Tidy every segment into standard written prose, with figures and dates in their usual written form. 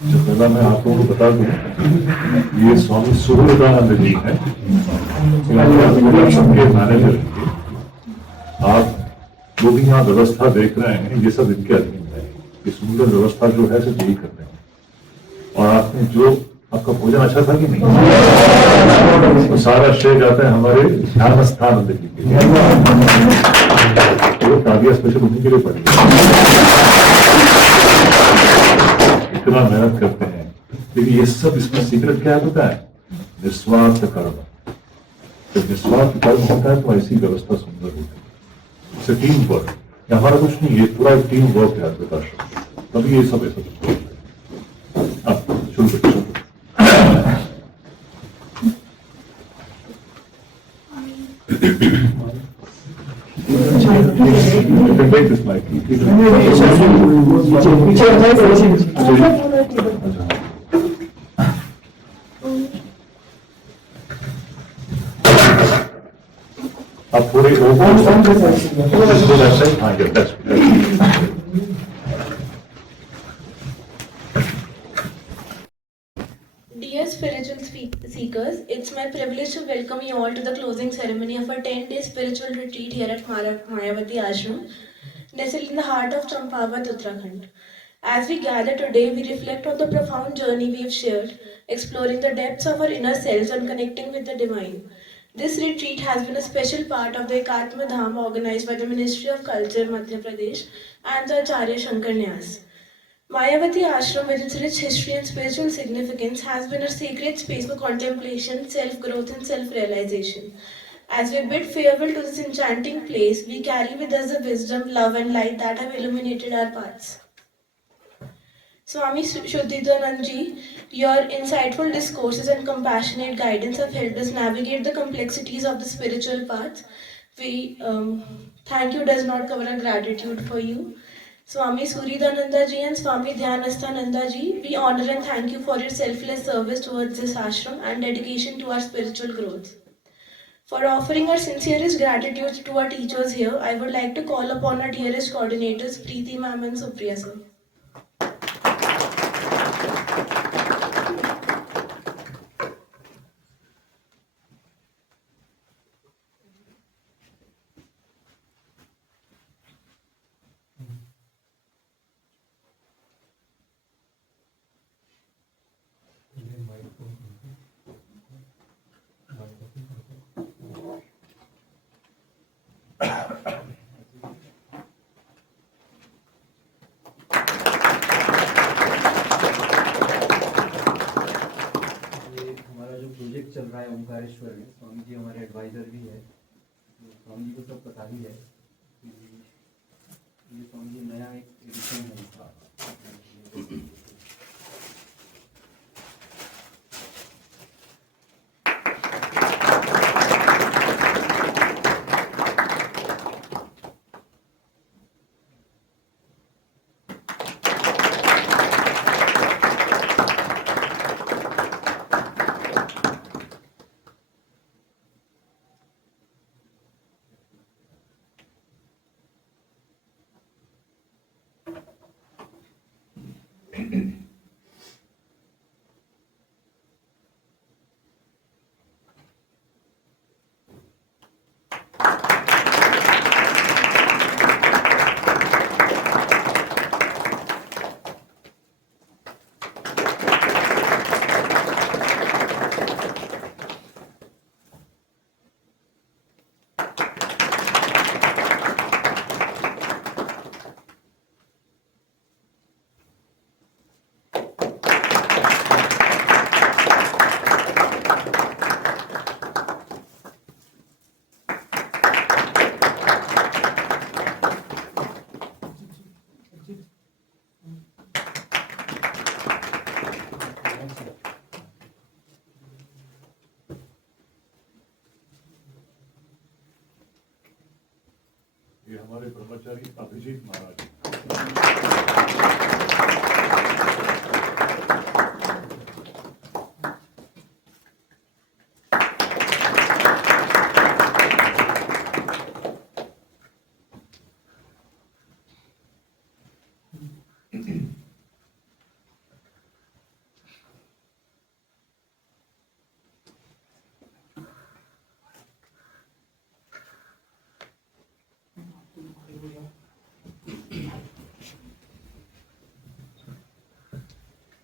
जो पहला मैं आप लोगों को बता दूं, ये स्वामी सुहृदानंद जी हैं, के मैनेजर थे। आप जो भी यहाँ व्यवस्था देख रहे हैं ये सब इनके अधीन है। ये सुंदर व्यवस्था जो है सिर्फ यही करते हैं। और आपने जो आपका भोजन अच्छा था कि नहीं, तो सारा श्रेय जाता है हमारे ध्यानस्थानंद जी के लिए। तो तालियां स्पेशल उन्हीं के लिए पड़ी, इतना मेहनत करते हैं। लेकिन ये सब इसमें सीक्रेट क्या होता है? निस्वार्थ कर्म। जब निस्वार्थ कर्म होता है तो ऐसी व्यवस्था सुंदर होती है। Its team work. हमारा कुछ नहीं, ये पूरा टीम वर्क है अद्वैत आश्रम, तभी ये सब ऐसा। अब शुरू करिए। Take this mic. आप थोड़े Dear spiritual seekers, it's my privilege to welcome you all to the closing ceremony of our 10-day spiritual retreat here at Mayavati Ashram, nestled in the heart of Champavat, Uttarakhand. As we gather today, we reflect on the profound journey we have shared, exploring the depths of our inner selves and connecting with the divine. This retreat has been a special part of the Ekatma Dham organized by the Ministry of Culture, Madhya Pradesh and the Acharya Shankar Nyas. Mayavati Ashram, with its rich history and spiritual significance, has been a sacred space for contemplation, self-growth and self-realization. As we bid farewell to this enchanting place, we carry with us the wisdom, love and light that have illuminated our paths. Swami Shuddhidanand, your insightful discourses and compassionate guidance have helped us navigate the complexities of the spiritual path. We thank you does not cover our gratitude for you. Swami Suridananda ji and Swami Dhyanasthananda ji, we honor and thank you for your selfless service towards this ashram and dedication to our spiritual growth. For offering our sincerest gratitude to our teachers here, I would like to call upon our dearest coordinators, Preeti ma'am and Supriya sir. Project चल रहा है ओंकारेश्वर में, स्वामी जी हमारे adviser भी है, तो स्वामी जी को सब पता ही है। ये स्वामी जी नया एक एडिशन है इसका। ये हमारे ब्रह्मचारी अभिजीत महाराज।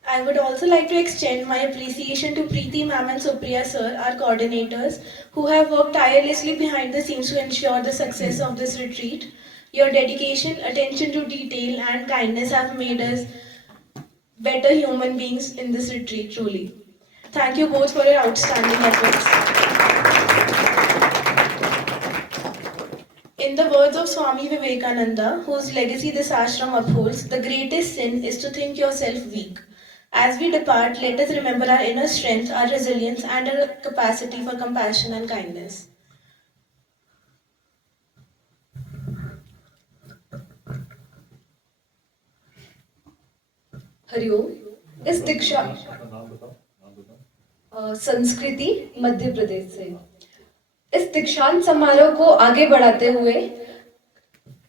I would also like to extend my appreciation to Preeti ma'am and Supriya sir, our coordinators, who have worked tirelessly behind the scenes to ensure the success of this retreat. Your dedication, attention to detail, and kindness have made us better human beings in this retreat, truly. Thank you both for your outstanding efforts. In the words of Swami Vivekananda, whose legacy this ashram upholds, the greatest sin is to think yourself weak. As we depart, let us remember our inner strength, our resilience, and our capacity for compassion and kindness. Hariom. इस दीक्षा संस्कृति मध्य प्रदेश से इस दीक्षांत समारोह को आगे बढ़ाते हुए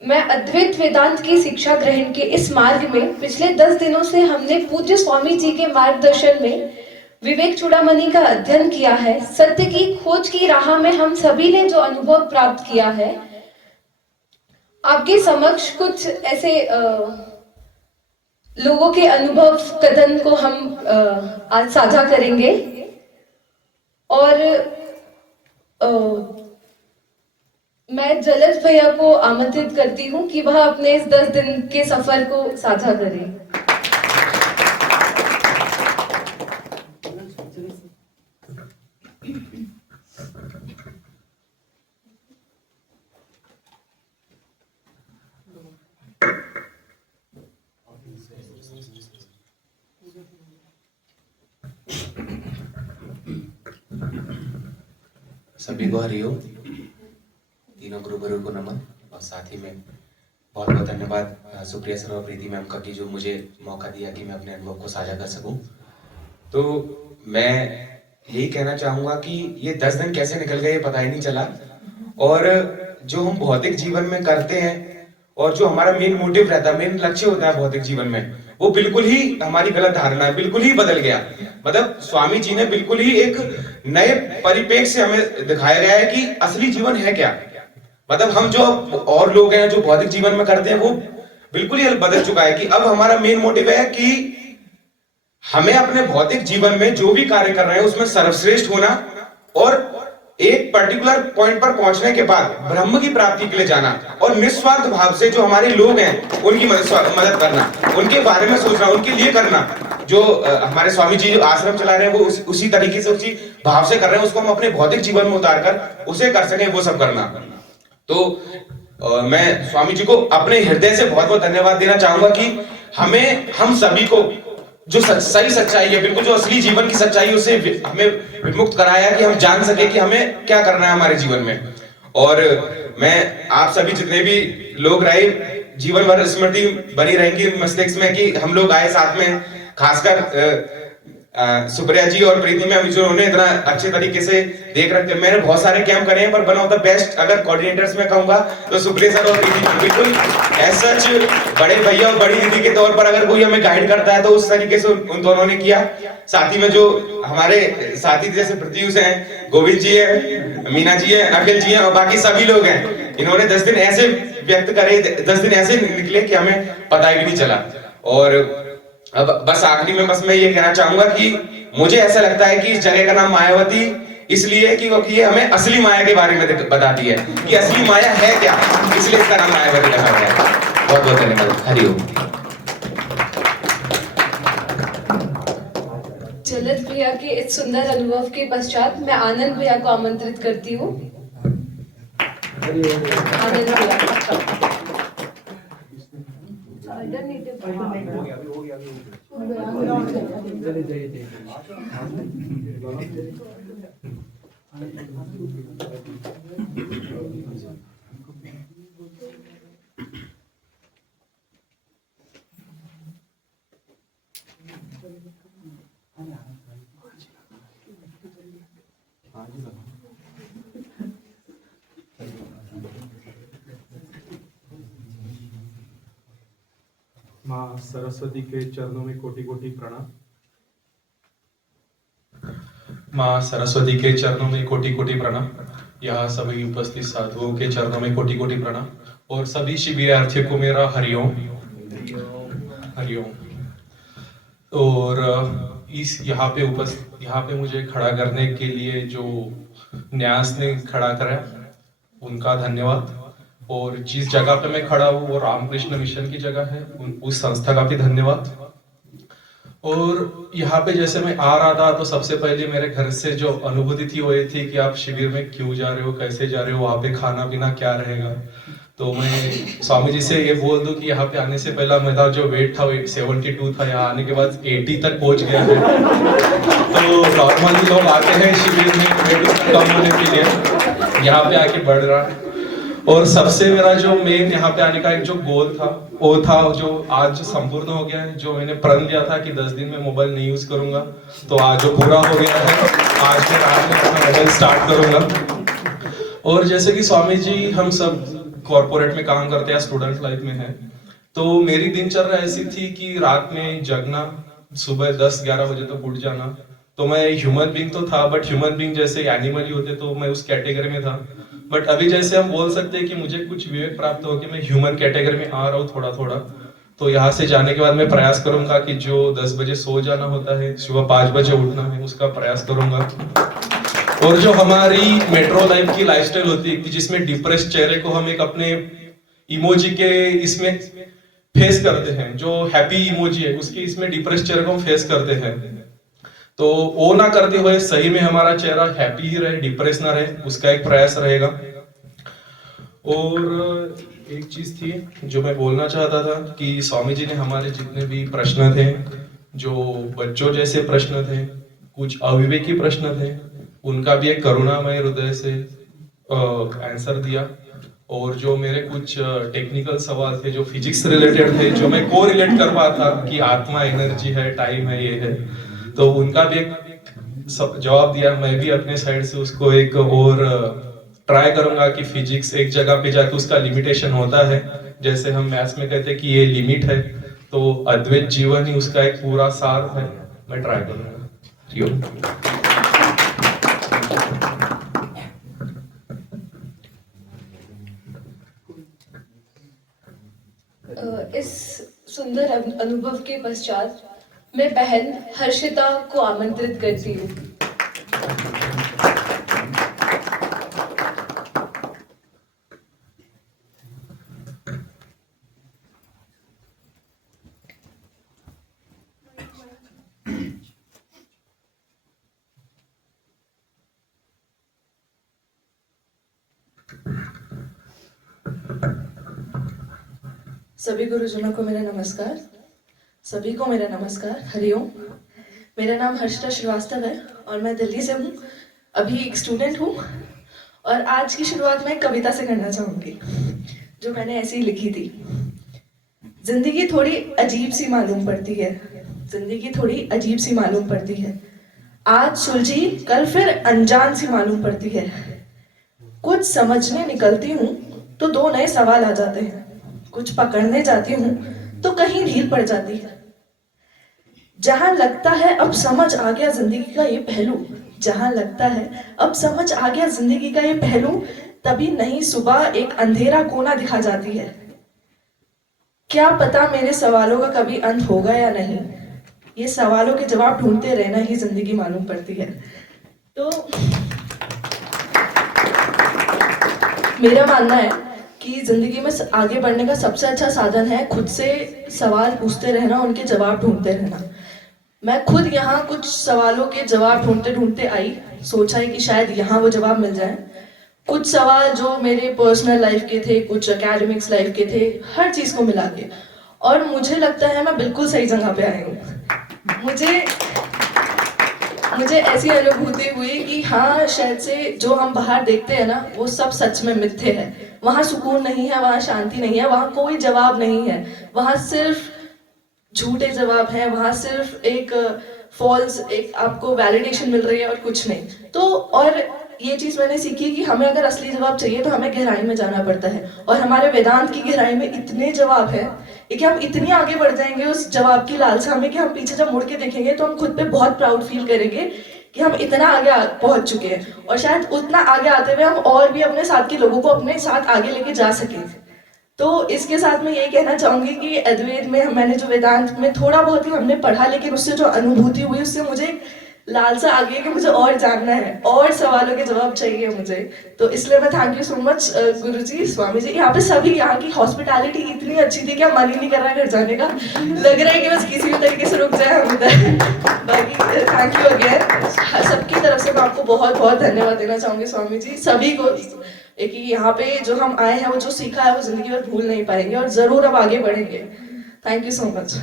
मैं अद्वैत वेदांत की शिक्षा ग्रहण के इस मार्ग में पिछले 10 दिनों से हमने पूज्य स्वामी जी के मार्गदर्शन में विवेक चूड़ामणि का अध्ययन किया है। सत्य की खोज की राह में हम सभी ने जो अनुभव प्राप्त किया है, आपके समक्ष कुछ ऐसे लोगों के अनुभव कथन को हम आज साझा करेंगे और मैं जलज भैया को आमंत्रित करती हूँ कि वह अपने इस 10 दिन के सफर को साझा करें। सभी को हरिओम, तीनों गुरुवरों को नमन और साथ ही में बहुत बहुत धन्यवाद सुप्रिया सर और प्रीति मैम का कि जो मुझे मौका दिया कि मैं अपने अनुभव को साझा कर सकूं। तो मैं यही कहना चाहूँगा कि ये 10 दिन कैसे निकल गए ये पता ही नहीं चला, और जो हम भौतिक जीवन में करते हैं और जो हमारा मेन मोटिव रहता है, मेन लक्ष्य होता है भौतिक जीवन में, वो बिल्कुल ही हमारी गलत धारणा है, बिल्कुल ही बदल गया। मतलब स्वामी जी ने बिल्कुल ही एक नए परिप्रेक्ष्य से हमें दिखाया गया है कि असली जीवन है क्या। मतलब हम जो और लोग हैं जो भौतिक जीवन में करते हैं वो बिल्कुल ही बदल चुका है कि अब हमारा मेन मोटिव है कि हमें अपने भौतिक जीवन में जो भी कार्य कर रहे हैं उसमें सर्वश्रेष्ठ होना और एक पर्टिकुलर पॉइंट पर पहुंचने के बाद ब्रह्म की प्राप्ति के लिए जाना और निस्वार्थ भाव से जो हमारे लोग हैं उनकी मदद करना, उनके बारे में सोचना, उनके लिए करना। जो हमारे स्वामी जी जो आश्रम चला रहे हैं वो उसी तरीके से उसी भाव से कर रहे हैं, उसको हम अपने भौतिक जीवन में उतार कर उसे कर सकें, वो सब करना। तो मैं स्वामी जी को अपने हृदय से बहुत बहुत धन्यवाद देना चाहूंगा कि हम सभी को जो सही सच्चाई है, बिल्कुल जो असली जीवन की सच्चाई है, उसे हमें विमुक्त कराया कि हम जान सके कि हमें क्या करना है हमारे जीवन में। और मैं आप सभी जितने भी लोग रहे, जीवन भर स्मृति बनी रहेंगी मस्तिष्क में कि हम लोग आए साथ में, खासकर सुप्रिया जी और प्रीति मैम जो उन्होंने इतना अच्छे तरीके से देख रखे। मैंने बहुत सारे कैंप करे हैं पर वन ऑफ द बेस्ट अगर कोऑर्डिनेटर्स में कहूंगा तो सुप्रिया सर और प्रीति मैम बिल्कुल ऐसा बड़े भैया और बड़ी दीदी के तौर पर अगर कोई हमें गाइड करता है तो उस तरीके से उन दोनों ने किया। साथ ही में जो हमारे साथी जैसे प्रत्युष हैं, गोविंद जी है, मीना जी है, अखिल जी है और बाकी सभी लोग हैं, इन्होंने 10 दिन ऐसे व्यक्त करे, 10 दिन ऐसे निकले कि हमें पता ही नहीं चला। और अब बस आखिरी में बस मैं ये कहना चाहूंगा कि मुझे ऐसा लगता है कि इस जगह का नाम मायावती इसलिए कि ये हमें असली माया के बारे में बताती है कि असली माया है क्या, इसलिए इसका नाम मायावती रखा गया है। बहुत बहुत धन्यवाद। हरिओम। जलज भैया के इस सुंदर अनुभव के पश्चात मैं आनंद भैया को आमंत्रित करती हूँ। आनंद भैया माँ सरस्वती के चरणों में कोटि कोटि प्रणाम। माँ सरस्वती के चरणों में कोटि कोटि प्रणाम। यहाँ सभी उपस्थित साधुओं के चरणों में कोटि कोटि प्रणाम और सभी शिविरार्थियों को मेरा हरिओम। हरिओम। और यहाँ पे मुझे खड़ा करने के लिए जो न्यास ने खड़ा करा उनका धन्यवाद। और जिस जगह पे मैं खड़ा हूँ वो रामकृष्ण मिशन की जगह है, उस संस्था का भी धन्यवाद। और यहाँ पे जैसे मैं आ रहा था तो सबसे पहले मेरे घर से जो अनुभूति थी वो ये थी कि आप शिविर में क्यों जा रहे हो, कैसे जा रहे हो, वहाँ पे खाना पीना क्या रहेगा। तो मैं स्वामी जी से ये बोल दूं कि यहाँ पे आने से पहला मेरा जो वेट था वो 72 था, यहाँ आने के बाद 80 तक पहुंच गया है। तो नॉर्मली लोग आते हैं शिविर में वेट कम होने के लिए, यहाँ पे आके बढ़ रहा है। और सबसे मेरा जो मेन यहाँ पे आने का एक जो गोल था वो था जो आज संपूर्ण हो गया है। जो मैंने प्रण लिया था कि 10 दिन में मोबाइल नहीं यूज करूंगा, तो आज जो पूरा हो गया है। आज मैं रात में अपना मोबाइल स्टार्ट करूंगा। और जैसे कि स्वामी जी हम सब कॉर्पोरेट में काम करते हैं, स्टूडेंट लाइफ में है, तो मेरी दिनचर्या ऐसी थी कि रात में जगना, सुबह 10-11 बजे तक उठ जाना। तो मैं ह्यूमन बीइंग तो था, बट ह्यूमन बीइंग जैसे एनिमल ही होते तो मैं उस कैटेगरी में था। बट अभी जैसे हम बोल सकते हैं कि मुझे कुछ विवेक प्राप्त हो कि मैं ह्यूमन कैटेगरी में आ रहा हूँ थोड़ा थोड़ा। तो यहाँ से जाने के बाद मैं प्रयास करूंगा कि जो 10 बजे सो जाना होता है, सुबह 5 बजे उठना है, उसका प्रयास करूंगा। और जो हमारी मेट्रो लाइफ की लाइफस्टाइल होती है कि जिसमें डिप्रेस चेहरे को हम एक अपने इमोजी के इसमें फेस करते हैं, जो हैप्पी इमोजी है उसके इसमें डिप्रेस चेहरे को हम फेस करते हैं, तो वो ना करते हुए सही में हमारा चेहरा हैप्पी ही रहे, डिप्रेस ना रहे, उसका एक प्रयास रहेगा। और एक चीज थी जो मैं बोलना चाहता था कि स्वामी जी ने हमारे जितने भी प्रश्न थे, जो बच्चों जैसे प्रश्न थे, कुछ अविवेकी प्रश्न थे, उनका भी एक करुणामय हृदय से आंसर दिया। और जो मेरे कुछ टेक्निकल सवाल थे जो फिजिक्स रिलेटेड थे, जो मैं को रिलेट कर पाता था कि आत्मा एनर्जी है, टाइम है, ये है, तो उनका भी एक जवाब दिया। मैं भी अपने साइड से उसको एक और ट्राई करूंगा कि फिजिक्स एक जगह पे जाके उसका लिमिटेशन होता है, जैसे हम मैथ्स में कहते हैं कि ये लिमिट है, तो अद्वैत जीवन ही उसका एक पूरा सार है। मैं ट्राई करूंगा। इस सुंदर अनुभव के पश्चात मैं बहन हर्षिता को आमंत्रित करती हूँ। सभी गुरुजनों को मेरा नमस्कार, सभी को मेरा नमस्कार, हरिओम। मेरा नाम हर्षिता श्रीवास्तव है और मैं दिल्ली से हूँ। अभी एक स्टूडेंट हूँ और आज की शुरुआत मैं कविता से करना चाहूँगी, जो मैंने ऐसी ही लिखी थी। जिंदगी थोड़ी अजीब सी मालूम पड़ती है, जिंदगी थोड़ी अजीब सी मालूम पड़ती है, आज सुलझी कल फिर अनजान सी मालूम पड़ती है। कुछ समझने निकलती हूँ तो 2 नए सवाल आ जाते हैं, कुछ पकड़ने जाती हूँ तो कहीं ढील पड़ जाती है। जहां लगता है अब समझ आ गया जिंदगी का ये पहलू, जहां लगता है अब समझ आ गया जिंदगी का ये पहलू, तभी नई सुबह एक अंधेरा कोना दिखा जाती है। क्या पता मेरे सवालों का कभी अंत होगा या नहीं, ये सवालों के जवाब ढूंढते रहना ही जिंदगी मालूम पड़ती है। तो मेरा मानना है कि जिंदगी में आगे बढ़ने का सबसे अच्छा साधन है खुद से सवाल पूछते रहना, उनके जवाब ढूंढते रहना। मैं खुद यहाँ कुछ सवालों के जवाब ढूंढते ढूंढते आई, सोचा है कि शायद यहाँ वो जवाब मिल जाए। कुछ सवाल जो मेरे पर्सनल लाइफ के थे, कुछ एकेडमिक्स लाइफ के थे, हर चीज को मिला के, और मुझे लगता है मैं बिल्कुल सही जगह पे आई हूँ। मुझे ऐसी अनुभूति हुई कि हाँ, शायद से जो हम बाहर देखते हैं ना वो सब सच में मिथ्य है। वहाँ सुकून नहीं है, वहाँ शांति नहीं है, वहाँ कोई जवाब नहीं है, वहाँ सिर्फ झूठे जवाब हैं, वहाँ सिर्फ एक फॉल्स एक आपको वैलिडेशन मिल रही है और कुछ नहीं। तो और ये चीज मैंने सीखी कि हमें अगर असली जवाब चाहिए तो हमें गहराई में जाना पड़ता है, और हमारे वेदांत की गहराई में इतने जवाब है कि हम इतनी आगे बढ़ जाएंगे उस जवाब की लालसा में कि हम पीछे जब मुड़ के देखेंगे तो हम खुद पे बहुत प्राउड फील करेंगे कि हम इतना आगे पहुंच चुके हैं, और शायद उतना आगे आते हुए हम और भी अपने साथ के लोगों को अपने साथ आगे लेके जा सके। तो इसके साथ मैं यही कहना चाहूँगी कि अद्वैत में मैंने जो वेदांत में थोड़ा बहुत ही हमने पढ़ा, लेकिन उससे जो अनुभूति हुई उससे मुझे लालसा आ गई है कि मुझे और जानना है और सवालों के जवाब चाहिए मुझे। तो इसलिए मैं थैंक यू सो मच गुरुजी, स्वामी जी। यहाँ पे सभी, यहाँ की हॉस्पिटैलिटी इतनी अच्छी थी कि अब मन ही नहीं कर रहा घर जाने का, लग रहा है कि बस किसी भी तरीके से रुक जाए हम इधर। बाकी थैंक यू अगेन सबकी तरफ से। मैं आपको बहुत बहुत धन्यवाद देना चाहूँगी स्वामी जी, सभी को, कि यहाँ पे जो हम आए हैं वो जो सीखा है वो जिंदगी भर भूल नहीं पाएंगे और जरूर अब आगे बढ़ेंगे। Thank you so much.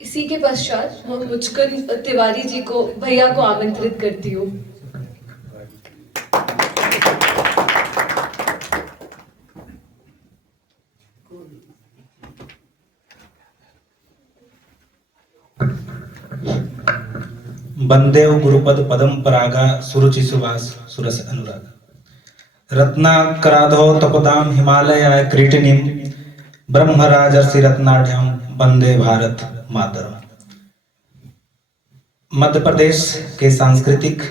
इसी के पश्चात मैं मुचकुंद तिवारी जी को, भैया को आमंत्रित करती हूँ। वंदेव गुरुपद पदम परागा सुरुचि सुवास सुरस अनुराग रत्नाकराधो तपदाम हिमालयाय क्रीटिनीम ब्रह्मराजर्षि रत्नाढ्यम वंदे भारत मातरम। मध्य प्रदेश के सांस्कृतिक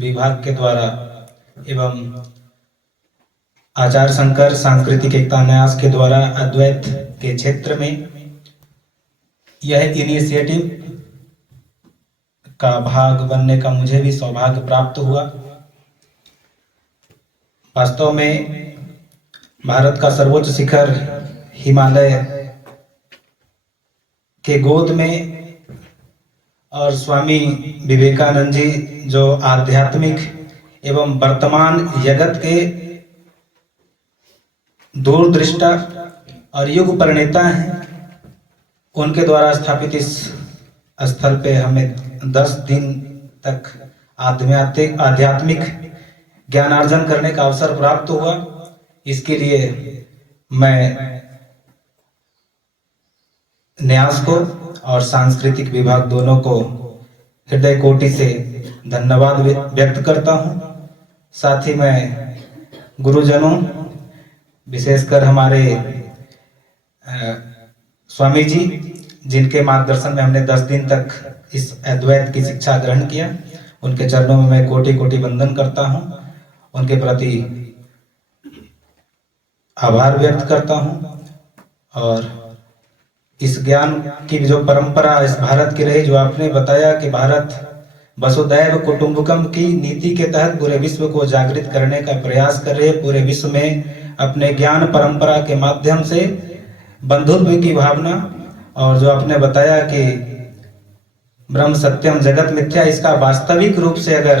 विभाग के द्वारा एवं आचार्य शंकर सांस्कृतिक एकता न्यास के द्वारा अद्वैत के क्षेत्र में यह इनिशिएटिव का भाग बनने का मुझे भी सौभाग्य प्राप्त हुआ। वास्तव में भारत का सर्वोच्च शिखर हिमालय के गोद में और स्वामी विवेकानंद जी जो आध्यात्मिक एवं वर्तमान जगत के दूरदृष्टा और युग प्रणेता हैं, उनके द्वारा स्थापित इस स्थल पे हमें 10 दिन तक आध्यात्मिक ज्ञानार्जन करने का अवसर प्राप्त हुआ। इसके लिए मैं न्यास को और सांस्कृतिक विभाग दोनों को हृदय कोटि से धन्यवाद व्यक्त करता हूं। साथ ही मैं गुरुजनों, विशेषकर हमारे स्वामी जी, जिनके मार्गदर्शन में हमने 10 दिन तक इस अद्वैत की शिक्षा ग्रहण किया, उनके चरणों में मैं कोटि कोटि वंदन करता हूं, उनके प्रति आभार व्यक्त करता हूं। और इस ज्ञान की जो परंपरा इस भारत की रही, जो आपने बताया कि भारत वसुधैव कुटुंबकम की नीति के तहत पूरे विश्व को जागृत करने का प्रयास कर रहे हैं, पूरे विश्व में अपने ज्ञान परंपरा के माध्यम से बंधुत्व की भावना, और जो आपने बताया कि ब्रह्म सत्यम जगत मिथ्या, इसका वास्तविक रूप से अगर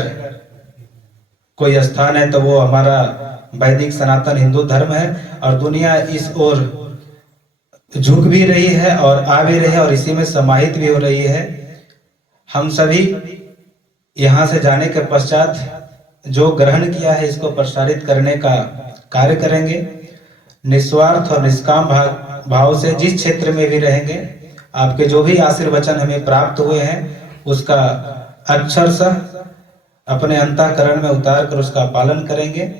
कोई स्थान है तो वो हमारा वैदिक सनातन हिंदू धर्म है। और दुनिया इस ओर झुक भी रही है और आ भी रही है और इसी में समाहित भी हो रही है। हम सभी यहाँ से जाने के पश्चात जो ग्रहण किया है इसको प्रसारित करने का कार्य करेंगे। निस्वार्थ और निष्काम भाव से जिस क्षेत्र में भी रहेंगे, आपके जो भी आशीर्वचन हमें प्राप्त हुए हैं उसका अक्षरशः अपने अंतःकरण में उतार कर उसका पालन करेंगे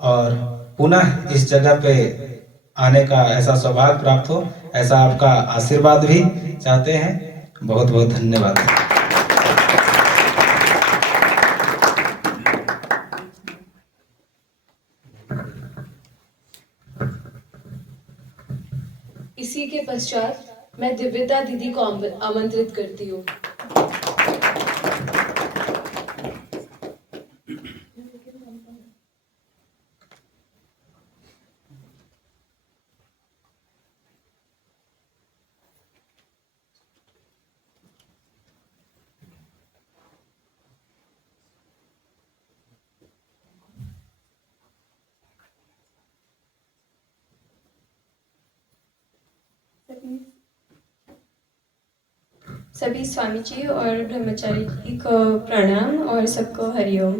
और पुनः इस जगह पे आने का ऐसा सौभाग्य प्राप्त हो, ऐसा आपका आशीर्वाद भी चाहते हैं। बहुत बहुत धन्यवाद। इसी के पश्चात मैं दिव्यता दीदी को आमंत्रित करती हूँ। सभी स्वामी जी और ब्रह्मचारी जी को प्रणाम और सबको हरिओम।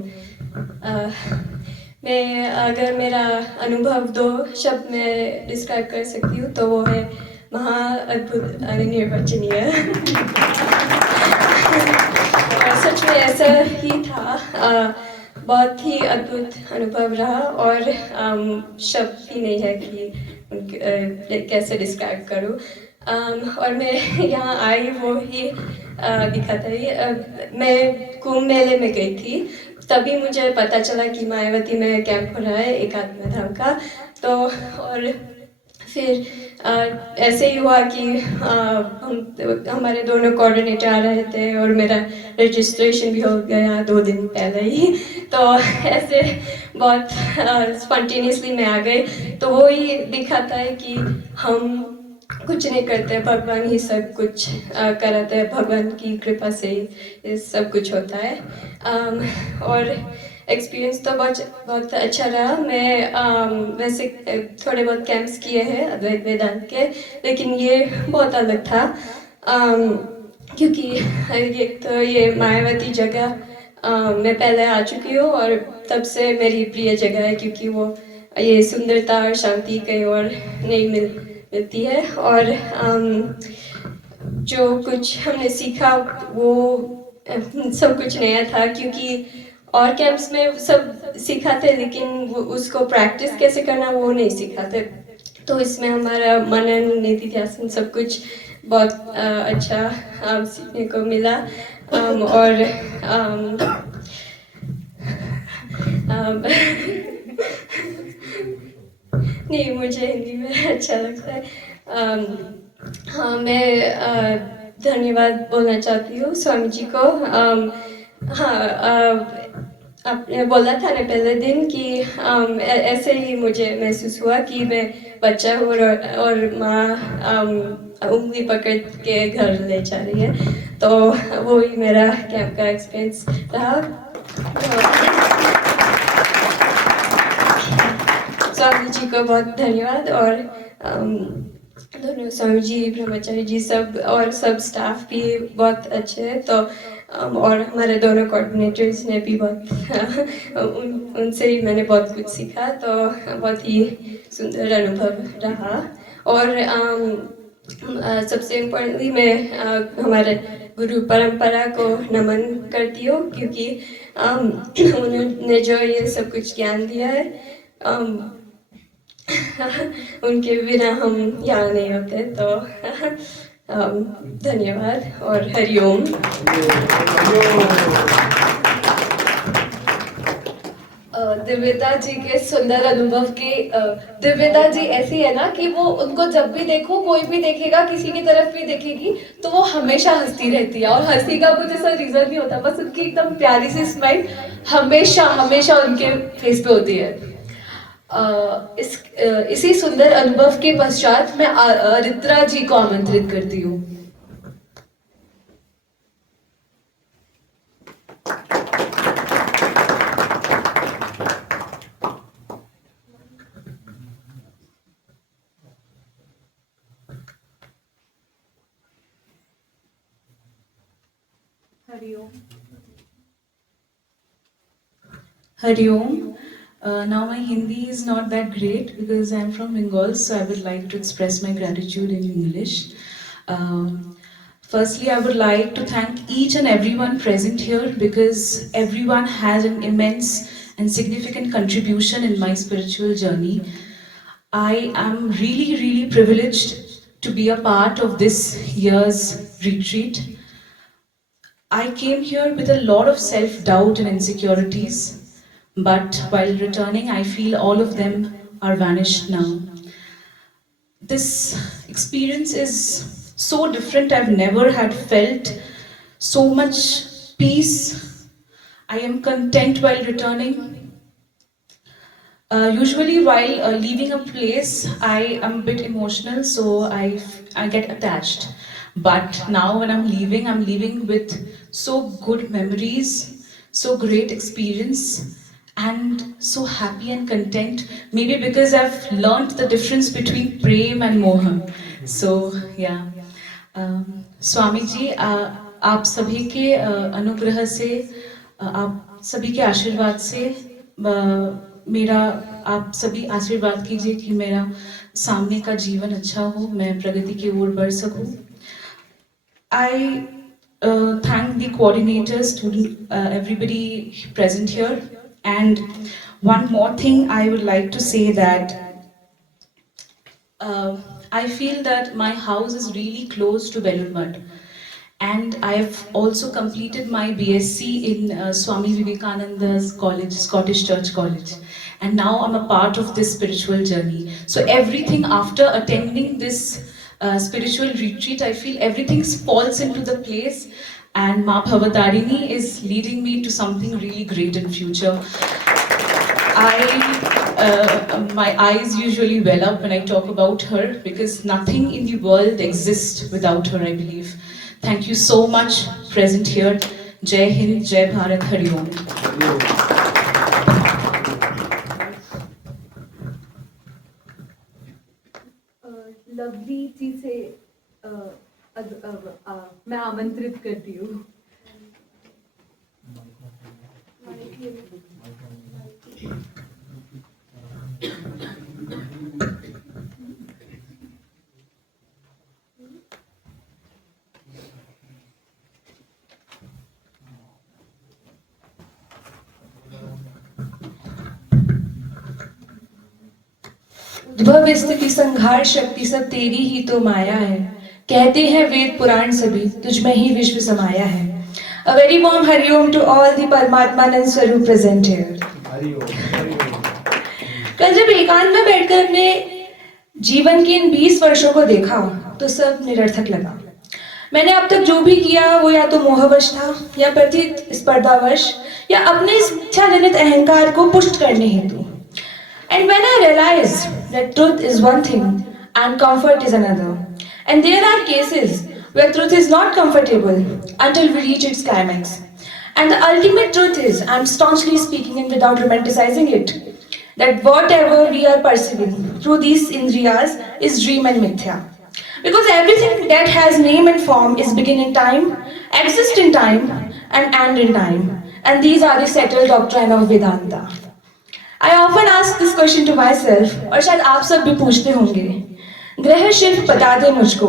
मैं अगर मेरा अनुभव 2 शब्द में डिस्क्राइब कर सकती हूँ तो वो है महा अद्भुत अनिर्वचनीय। और सच में ऐसा ही था, बहुत ही अद्भुत अनुभव रहा और शब्द ही नहीं है कि कैसे डिस्क्राइब करूँ। और मैं यहाँ आई वो ही दिखा था। मैं कुंभ मेले में गई थी तभी मुझे पता चला कि मायावती में कैंप हो रहा है एक आत्मधाम का। तो और फिर ऐसे ही हुआ कि हमारे दोनों कोऑर्डिनेटर आ रहे थे और मेरा रजिस्ट्रेशन भी हो गया 2 दिन पहले ही। तो ऐसे बहुत स्पॉन्टेनियसली मैं आ गई। तो वो ही दिखाता है कि हम कुछ नहीं करते, भगवान ही सब कुछ कराते हैं, भगवान की कृपा से ही ये सब कुछ होता है। और एक्सपीरियंस तो बहुत अच्छा रहा। मैं वैसे थोड़े बहुत कैंप्स किए हैं अद्वैत वेदांत के, लेकिन ये बहुत अलग था। क्योंकि एक तो ये मायावती जगह मैं पहले आ चुकी हूँ और तब से मेरी प्रिय जगह है, क्योंकि वो ये सुंदरता और शांति कहीं और नहीं मिलती है। और जो कुछ हमने सीखा वो सब कुछ नया था, क्योंकि और कैंप्स में सब सिखाते लेकिन वो उसको प्रैक्टिस कैसे करना वो नहीं सिखाते। तो इसमें हमारा मनन, नीति ध्यान सब कुछ बहुत अच्छा सीखने को मिला। और नहीं, मुझे हिंदी में अच्छा लगता है। हाँ, मैं धन्यवाद बोलना चाहती हूँ स्वामी जी को। हाँ, आपने बोला था ना पहले दिन कि ऐसे ही मुझे महसूस हुआ कि मैं बच्चा हूँ और माँ उंगली पकड़ के घर ले जा रही है। तो वो ही मेरा कैंप का एक्सपीरियंस रहा। स्वामी जी को बहुत धन्यवाद। और दोनों स्वामी जी, ब्रह्मचारी जी सब और सब स्टाफ भी बहुत अच्छे हैं। तो और हमारे दोनों कोऑर्डिनेटर्स ने भी बहुत उनसे ही मैंने बहुत कुछ सीखा। तो बहुत ही सुंदर अनुभव रहा। और सबसे इम्पोर्टेंटली मैं हमारे गुरु परंपरा को नमन करती हूँ, क्योंकि उन्होंने जो ये सब कुछ ज्ञान दिया है उनके बिना हम यहाँ नहीं होते। तो धन्यवाद और हरिओम। दिव्यता जी के सुंदर अनुभव के दिव्यता जी ऐसी है ना कि वो उनको जब भी देखो, कोई भी देखेगा, किसी की तरफ भी देखेगी तो वो हमेशा हंसती रहती है। और हंसी का कुछ ऐसा रीजन नहीं होता, बस उनकी एकदम प्यारी सी स्माइल हमेशा हमेशा उनके फेस पे होती है। इसी सुंदर अनुभव के पश्चात मैं अरित्रा जी को आमंत्रित करती हूँ। Hariom. Now my Hindi is not that great because I'm from Bengal, so I would like to express my gratitude in English. Firstly, I would like to thank each and everyone present here because everyone has an immense and significant contribution in my spiritual journey. I am really, really privileged to be a part of this year's retreat. I came here with a lot of self-doubt and insecurities, but while returning, I feel all of them are vanished now. This experience is so different. I've never had felt so much peace. I am content while returning. Usually while leaving a place, I am a bit emotional, so I get attached. But now when I'm leaving with so good memories, so great experience, and so happy and content. Maybe because I've learned the difference between prem and moha. So yeah, Swami ji, आप सभी के अनुग्रह से, आप सभी के आशीर्वाद से मेरा, आप सभी आशीर्वाद कीजिए कि मेरा सामने का जीवन अच्छा हो, मैं प्रगति की ओर बढ़ सकूं. I thank the coordinators, everybody present here. And one more thing I would like to say that I feel that my house is really close to Belur Math. and I've also completed my BSc in Swami Vivekananda's college, Scottish Church College. And now I'm a part of this spiritual journey. So everything after attending this spiritual retreat, I feel everything falls into the place, and Ma Bhavatarini is leading me to something really great in future. My eyes usually well up when I talk about her, because nothing in the world exists without her, I believe. Thank you so much, present here. Jai Hind, Jai Bharat, Hari Om. Lovely ji से मैं आमंत्रित करती हूँ। उद्भव स्थिति संहार शक्ति सब तेरी ही तो माया है, कहते हैं वेद पुराण सभी तुझ में ही विश्व समाया है। A very warm Hari Om to all the Paramatmanand Swarup present here. कल जब एकांत में बैठकर अपने जीवन के इन 20 वर्षों को देखा तो सब निरर्थक लगा। मैंने अब तक जो भी किया वो या तो मोहवश था, या प्रतिस्पर्धावश, या अपने इस मिथ्याजनित अहंकार को पुष्ट करने हेतु। And when I realized that truth is one thing and comfort is another, and there are cases where truth is not comfortable until we reach its climax. And the ultimate truth is, I'm staunchly speaking and without romanticizing it, that whatever we are perceiving through these indriyas is dream and mithya. Because everything that has name and form is begin in time, exist in time, and end in time. And these are the settled doctrine of Vedanta. I often ask this question to myself, और शायद आप सब भी पूछते होंगे, ग्रह शिल्प बता दे मुझको,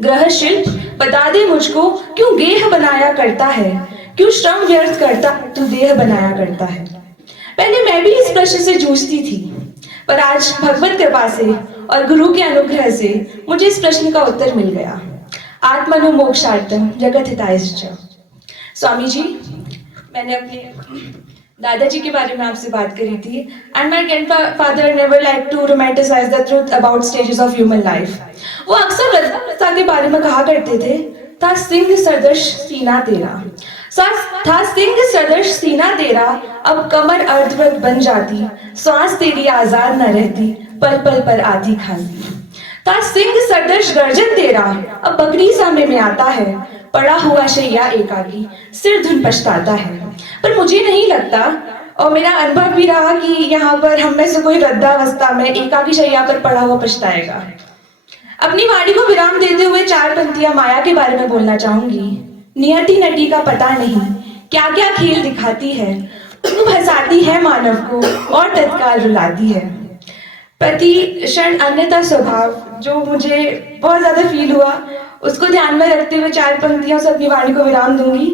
ग्रह शिल्प बता दे मुझको, क्यों गेह बनाया करता है, क्यों श्रम व्यर्थ करता तू देह बनाया करता है। पहले मैं भी इस प्रश्न से जूझती थी, पर आज भगवत कृपा से और गुरु के अनुग्रह से मुझे इस प्रश्न का उत्तर मिल गया। आत्मनो मोक्षार्थम जगत हितायश्च। स्वामी जी, मैंने अपने दादाजी के बारे में आपसे बात करी थी, and my grandfather never like to romanticise the truth about stages of human life. वो अक्सर रत्ता के बारे में कहा करते थे, था सिंह सदृश सीना तेरा, था सिंह सदृश सीना तेरा, अब कमर अर्धवृत बन जाती, श्वास तेरी आजाद न रहती, पल पल पर आती खाती। था सिंह सदृश गर्जन तेरा, अब बकरी सामे में आता है, पड़ा हुआ शैया एकाकी, सिर धुन पछताता है। पर मुझे नहीं लगता, और मेरा अनुभव भी रहा, कि यहाँ पर हम में से कोई वृद्धावस्था में एकाकी शैया पर पड़ा हुआ पछताएगा। अपनी वाणी को विराम देते हुए 4 पंक्तियां माया के बारे में बोलना चाहूंगी। नियति नटी का पता नहीं, क्या क्या खेल दिखाती है, खूब हंसाती है मानव को और तत्काल रुलाती है। प्रति क्षण अन्यथा स्वभाव, जो मुझे बहुत ज्यादा फील हुआ, उसको ध्यान में रखते हुए 4 पंक्तियों से अपनी वाणी को विराम दूंगी।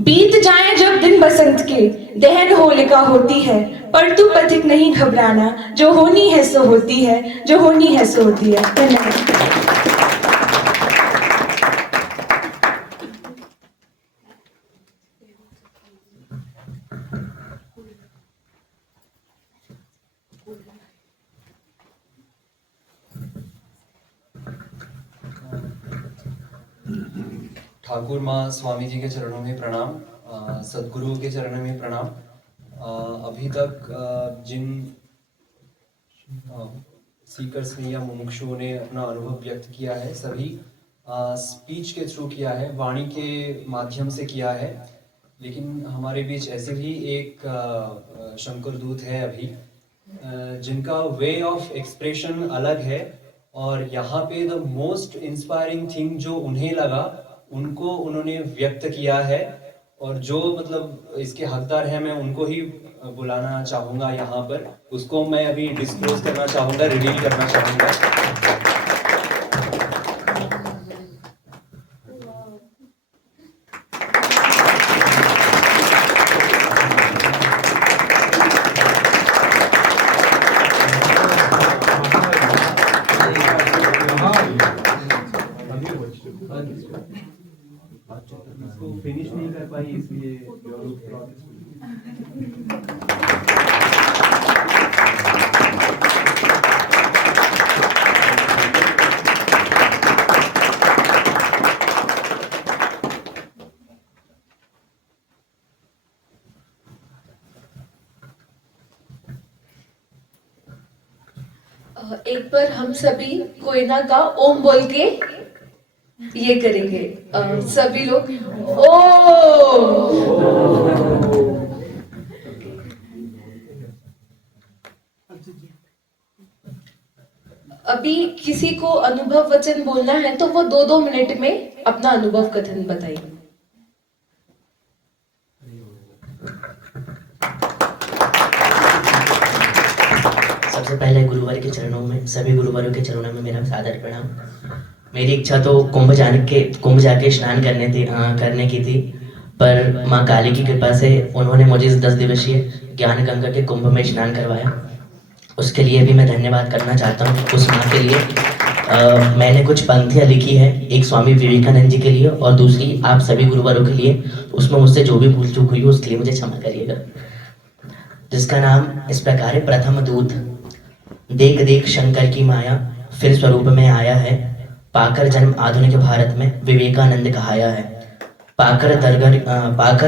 बीत जाए जब दिन बसंत के, दहन होलिका होती है, पर तू पथिक नहीं घबराना, जो होनी है सो होती है, जो होनी है सो होती है। धन्यवाद। ठाकुर माँ स्वामी जी के चरणों में प्रणाम, सदगुरुओं के चरणों में प्रणाम। अभी तक जिन सीकर्स ने या मुमुक्षुओं ने अपना अनुभव व्यक्त किया है, सभी स्पीच के थ्रू किया है, वाणी के माध्यम से किया है। लेकिन हमारे बीच ऐसे भी एक शंकरदूत है अभी, जिनका वे ऑफ एक्सप्रेशन अलग है, और यहाँ पे द मोस्ट इंस्पायरिंग थिंग जो उन्हें लगा उनको उन्होंने व्यक्त किया है, और जो मतलब इसके हकदार हैं मैं उनको ही बुलाना चाहूँगा यहाँ पर। उसको मैं अभी डिस्क्लोज करना चाहूँगा, रिवील करना चाहूँगा। इसको फिनिश नहीं कर पाई इसलिए एक बार हम सभी कोयना का ओम बोल के ये करेंगे। सभी लोग ओम। अभी किसी को अनुभव वचन बोलना है तो वो 2-2 मिनट में अपना अनुभव कथन बताइए। सबसे पहले गुरुवर के चरणों में, सभी गुरुवरों के चरणों में मेरा सादर प्रणाम। मेरी इच्छा तो कुंभ जाके स्नान करने की थी, पर माँ काली की कृपा से उन्होंने मुझे इस 10 दिवसीय ज्ञान गंगा के कुंभ में स्नान करवाया। उसके लिए भी मैं धन्यवाद करना चाहता हूँ उस माँ के लिए। मैंने कुछ पंक्तियाँ लिखी है, एक स्वामी विवेकानंद जी के लिए और दूसरी आप सभी गुरुवरों के लिए। उसमें मुझसे जो भी भूल चूक हुई उसके लिए मुझे क्षमा करिएगा। जिसका नाम इस प्रकार है। प्रथम दूत। देख देख शंकर की माया, फिर स्वरूप में आया है। पाकर जन्म आधुनिक भारत में, विवेकानंद कहाया है। पाकर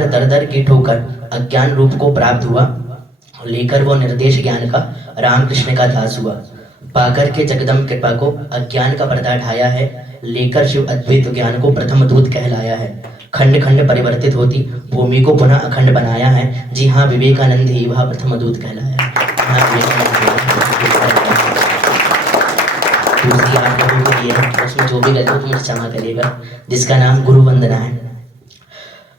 दर दर की ठोकर अज्ञान रूप को प्राप्त हुआ, लेकर वो निर्देश ज्ञान का रामकृष्ण का दास हुआ। पाकर के जगदम कृपा को अज्ञान का पर्दा ढाया है, लेकर शिव अद्वैत ज्ञान को प्रथम दूत कहलाया है। खंड खंड परिवर्तित होती भूमि को पुनः अखंड बनाया है। जी हाँ, विवेकानंद ही वह प्रथम दूत कहलाया है। दूसरी आप लोगों के लिए है, उसमें जो भी गलती हो मुझे क्षमा करिएगा। जिसका नाम गुरु वंदना है।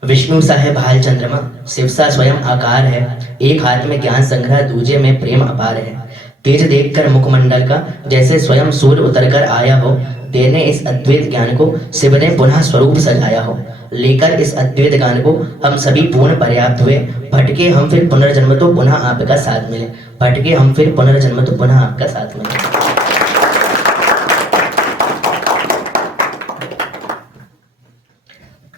विष्णु सा है भाल चंद्रमा, शिव सा स्वयं आकार है। एक हाथ में ज्ञान संग्रह, दूजे में प्रेम अपार है। तेज देखकर मुखमंडल का, जैसे स्वयं सूर्य उतरकर आया हो। देने इस अद्वैत ज्ञान को शिव ने पुनः स्वरूप सजाया हो। लेकर इस अद्वैत ज्ञान को हम सभी पूर्ण पर्याप्त हुए। भटके हम फिर पुनर्जन्म तो पुनः आपका साथ मिले। भटके हम फिर पुनर्जन्म तो पुनः आपका साथ मिले।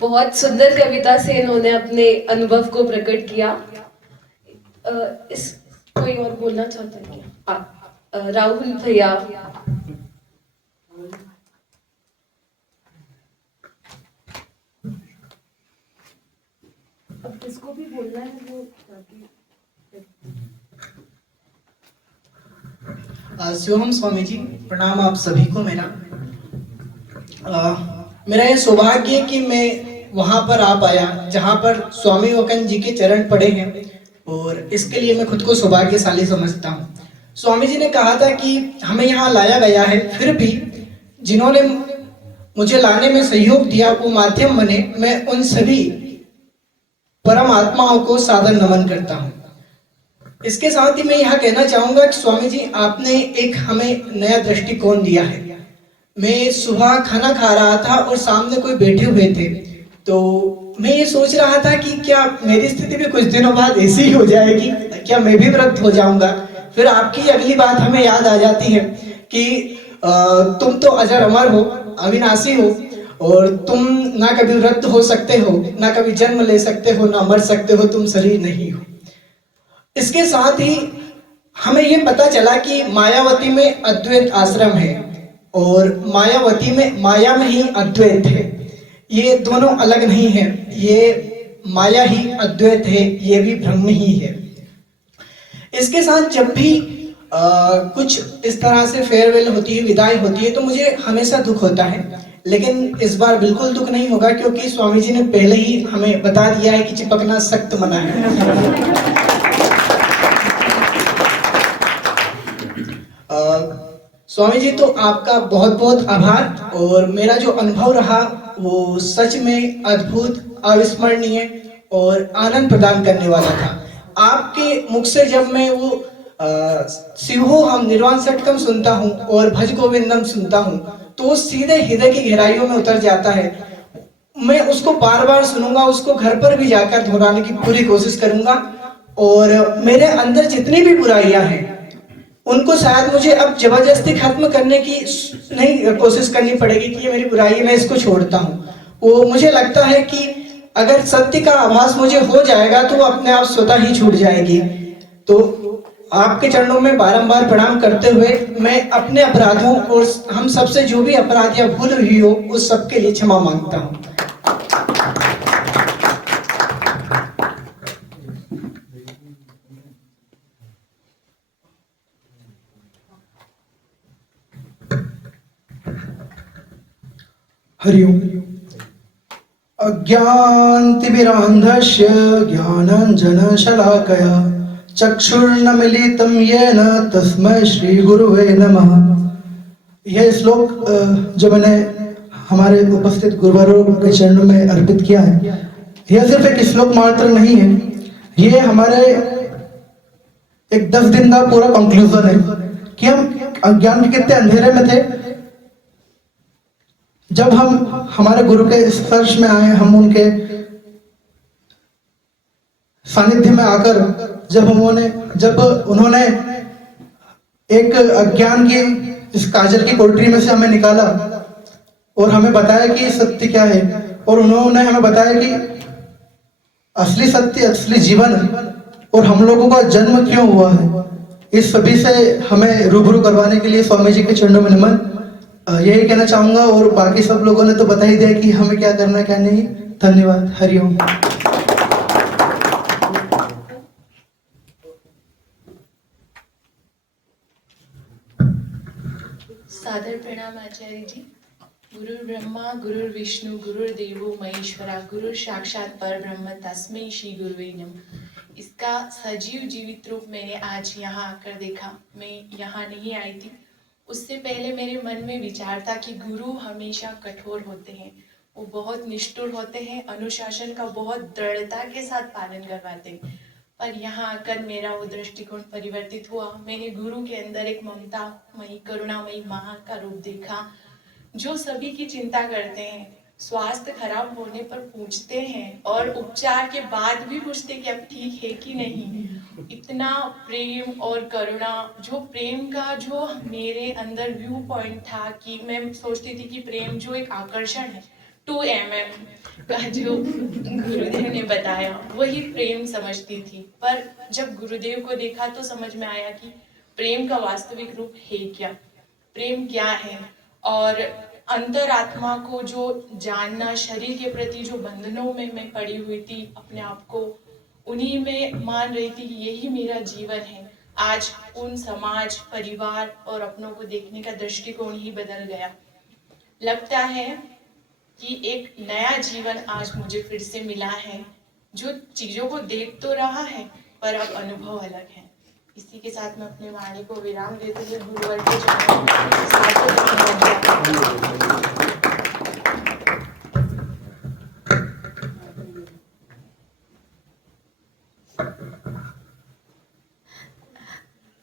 बहुत सुंदर कविता से इन्होंने अपने अनुभव को प्रकट किया। इस कोई और बोलना चाहता है क्या? राहुल भैया। अब किसको भी बोलना है वो शिवम स्वामी जी, प्रणाम आप सभी को। मेरा ये सौभाग्य है कि मैं वहाँ पर आ पाया जहाँ पर स्वामी विवेकानंद जी के चरण पड़े हैं, और इसके लिए मैं खुद को सौभाग्यशाली समझता हूँ। स्वामी जी ने कहा था कि हमें यहाँ लाया गया है, फिर भी जिन्होंने मुझे लाने में सहयोग दिया वो माध्यम बने। मैं उन सभी परम आत्माओं को सादर नमन करता हूँ। इसके साथ ही मैं यहाँ कहना चाहूँगा कि स्वामी जी आपने एक हमें नया दृष्टिकोण दिया है। मैं सुबह खाना खा रहा था और सामने कोई बैठे हुए थे, तो मैं ये सोच रहा था कि क्या मेरी स्थिति भी कुछ दिनों बाद ऐसी ही हो जाएगी, क्या मैं भी व्रत हो जाऊंगा। फिर आपकी अगली बात हमें याद आ जाती है कि तुम तो अजर अमर हो, अविनाशी हो, और तुम ना कभी व्रत हो सकते हो, ना कभी जन्म ले सकते हो, ना मर सकते हो, तुम शरीर नहीं हो। इसके साथ ही हमें ये पता चला कि मायावती में अद्वैत आश्रम है और मायावती में माया में ही अद्वैत है। ये दोनों अलग नहीं है, ये माया ही अद्वैत है, ये भी ब्रह्म ही है। इसके साथ जब भी कुछ इस तरह से फेयरवेल होती है, विदाई होती है, तो मुझे हमेशा दुख होता है। लेकिन इस बार बिल्कुल दुख नहीं होगा, क्योंकि स्वामी जी ने पहले ही हमें बता दिया है कि चिपकना सख्त मना है। स्वामी जी, तो आपका बहुत बहुत आभार। और मेरा जो अनुभव रहा वो सच में अद्भुत, अविस्मरणीय और आनंद प्रदान करने वाला था। आपके मुख से जब मैं वो शिवो हम निर्वाण षटकम सुनता हूँ और भज गोविंदम सुनता हूँ, तो वो सीधे हृदय की गहराइयों में उतर जाता है। मैं उसको बार बार सुनूंगा, उसको घर पर भी जाकर दोहराने की पूरी कोशिश करूंगा। और मेरे अंदर जितनी भी बुराइयां हैं उनको शायद मुझे अब जबरदस्ती खत्म करने की नहीं कोशिश करनी पड़ेगी कि ये मेरी बुराई है, मैं इसको छोड़ता हूँ। वो मुझे लगता है कि अगर सत्य का आभास मुझे हो जाएगा तो वो अपने आप स्वतः ही छूट जाएगी। तो आपके चरणों में बारंबार प्रणाम करते हुए मैं अपने अपराधों और हम सबसे जो भी अपराध या भूल हुई हो उस सबके लिए क्षमा मांगता हूँ। हरिओम। अज्ञानतिमिरान्धस्य ज्ञानाञ्जनशलाकया चक्षुर्नमिलितं येन तस्मै श्रीगुरुवे नमः। यह श्लोक जो मैंने हमारे उपस्थित गुरुवरों के चरणों में अर्पित किया है, यह सिर्फ एक श्लोक मात्र नहीं है, ये हमारे एक 10 दिन का पूरा कंक्लूजन है कि हम अज्ञान के कितने अंधेरे में थे। जब हम हमारे गुरु के स्पर्श में आए, हम उनके सानिध्य में आकर जब उन्होंने एक अज्ञान की इस काजल की कोठरी में से हमें निकाला और हमें बताया कि सत्य क्या है, और उन्होंने हमें बताया कि असली सत्य, असली जीवन और हम लोगों का जन्म क्यों हुआ है, इस सभी से हमें रूबरू करवाने के लिए स्वामी जी के चरणों में नमन। यही कहना चाहूंगा, और बाकी सब लोगों ने तो बता ही दिया कि हमें क्या करना है क्या नहीं। धन्यवाद। हरिओम। सादर प्रणाम आचार्य जी। गुरुर् ब्रह्मा गुरुर्विष्णु गुरुर्देवो महेश्वरा गुरु साक्षात पर ब्रह्म तस्मै श्री गुरुवे नमः। इसका सजीव जीवित रूप मैंने आज यहाँ आकर देखा। मैं यहाँ नहीं आई थी, उससे पहले मेरे मन में विचार था कि गुरु हमेशा कठोर होते हैं, वो बहुत निष्ठुर होते हैं, अनुशासन का बहुत दृढ़ता के साथ पालन करवाते हैं। पर यहाँ आकर मेरा वो दृष्टिकोण परिवर्तित हुआ। मैंने गुरु के अंदर एक ममतामयी करुणामयी माँ का रूप देखा, जो सभी की चिंता करते हैं, स्वास्थ्य खराब होने पर पूछते हैं और उपचार के बाद भी पूछते कि अब ठीक है कि नहीं। इतना प्रेम और करुणा, जो प्रेम का जो मेरे अंदर व्यू पॉइंट था कि मैं सोचती थी कि प्रेम जो एक आकर्षण है 2 mm का जो गुरुदेव ने बताया वही प्रेम समझती थी। पर जब गुरुदेव को देखा तो समझ में आया कि प्रेम का वास्तविक रूप है क्या, प्रेम क्या है। और अंतरात्मा को जो जानना, शरीर के प्रति जो बंधनों में मैं पड़ी हुई थी, अपने आप को उन्हीं में मान रही थी कि यही मेरा जीवन है। आज उन समाज, परिवार और अपनों को देखने का दृष्टिकोण ही बदल गया। लगता है कि एक नया जीवन आज मुझे फिर से मिला है, जो चीजों को देख तो रहा है पर अब अनुभव अलग है। इसी के साथ मैं अपने वाणी को विराम देते हुए गुरुवर के चरणों में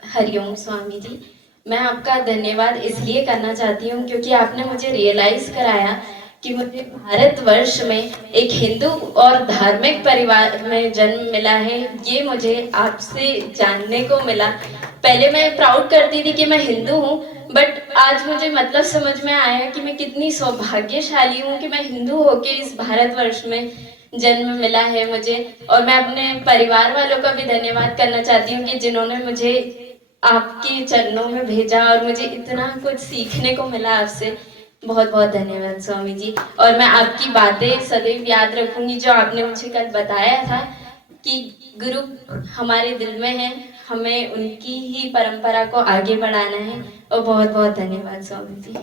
हरिओम स्वामी जी। मैं आपका धन्यवाद इसलिए करना चाहती हूँ क्योंकि आपने मुझे रियलाइज कराया कि मुझे भारतवर्ष में एक हिंदू और धार्मिक परिवार में जन्म मिला है। ये मुझे आपसे जानने को मिला। पहले मैं प्राउड करती थी कि मैं हिंदू हूँ, बट आज मुझे मतलब समझ में आया कि मैं कितनी सौभाग्यशाली हूँ कि मैं हिंदू होके इस भारतवर्ष में जन्म मिला है मुझे। और मैं अपने परिवार वालों का भी धन्यवाद करना चाहती हूँ कि जिन्होंने मुझे आपके चरणों में भेजा और मुझे इतना कुछ सीखने को मिला आपसे। बहुत बहुत धन्यवाद स्वामी जी। और मैं आपकी बातें सदैव याद रखूंगी जो आपने मुझे कल बताया था कि गुरु हमारे दिल में है, हमें उनकी ही परंपरा को आगे बढ़ाना है। और बहुत बहुत धन्यवाद स्वामी जी।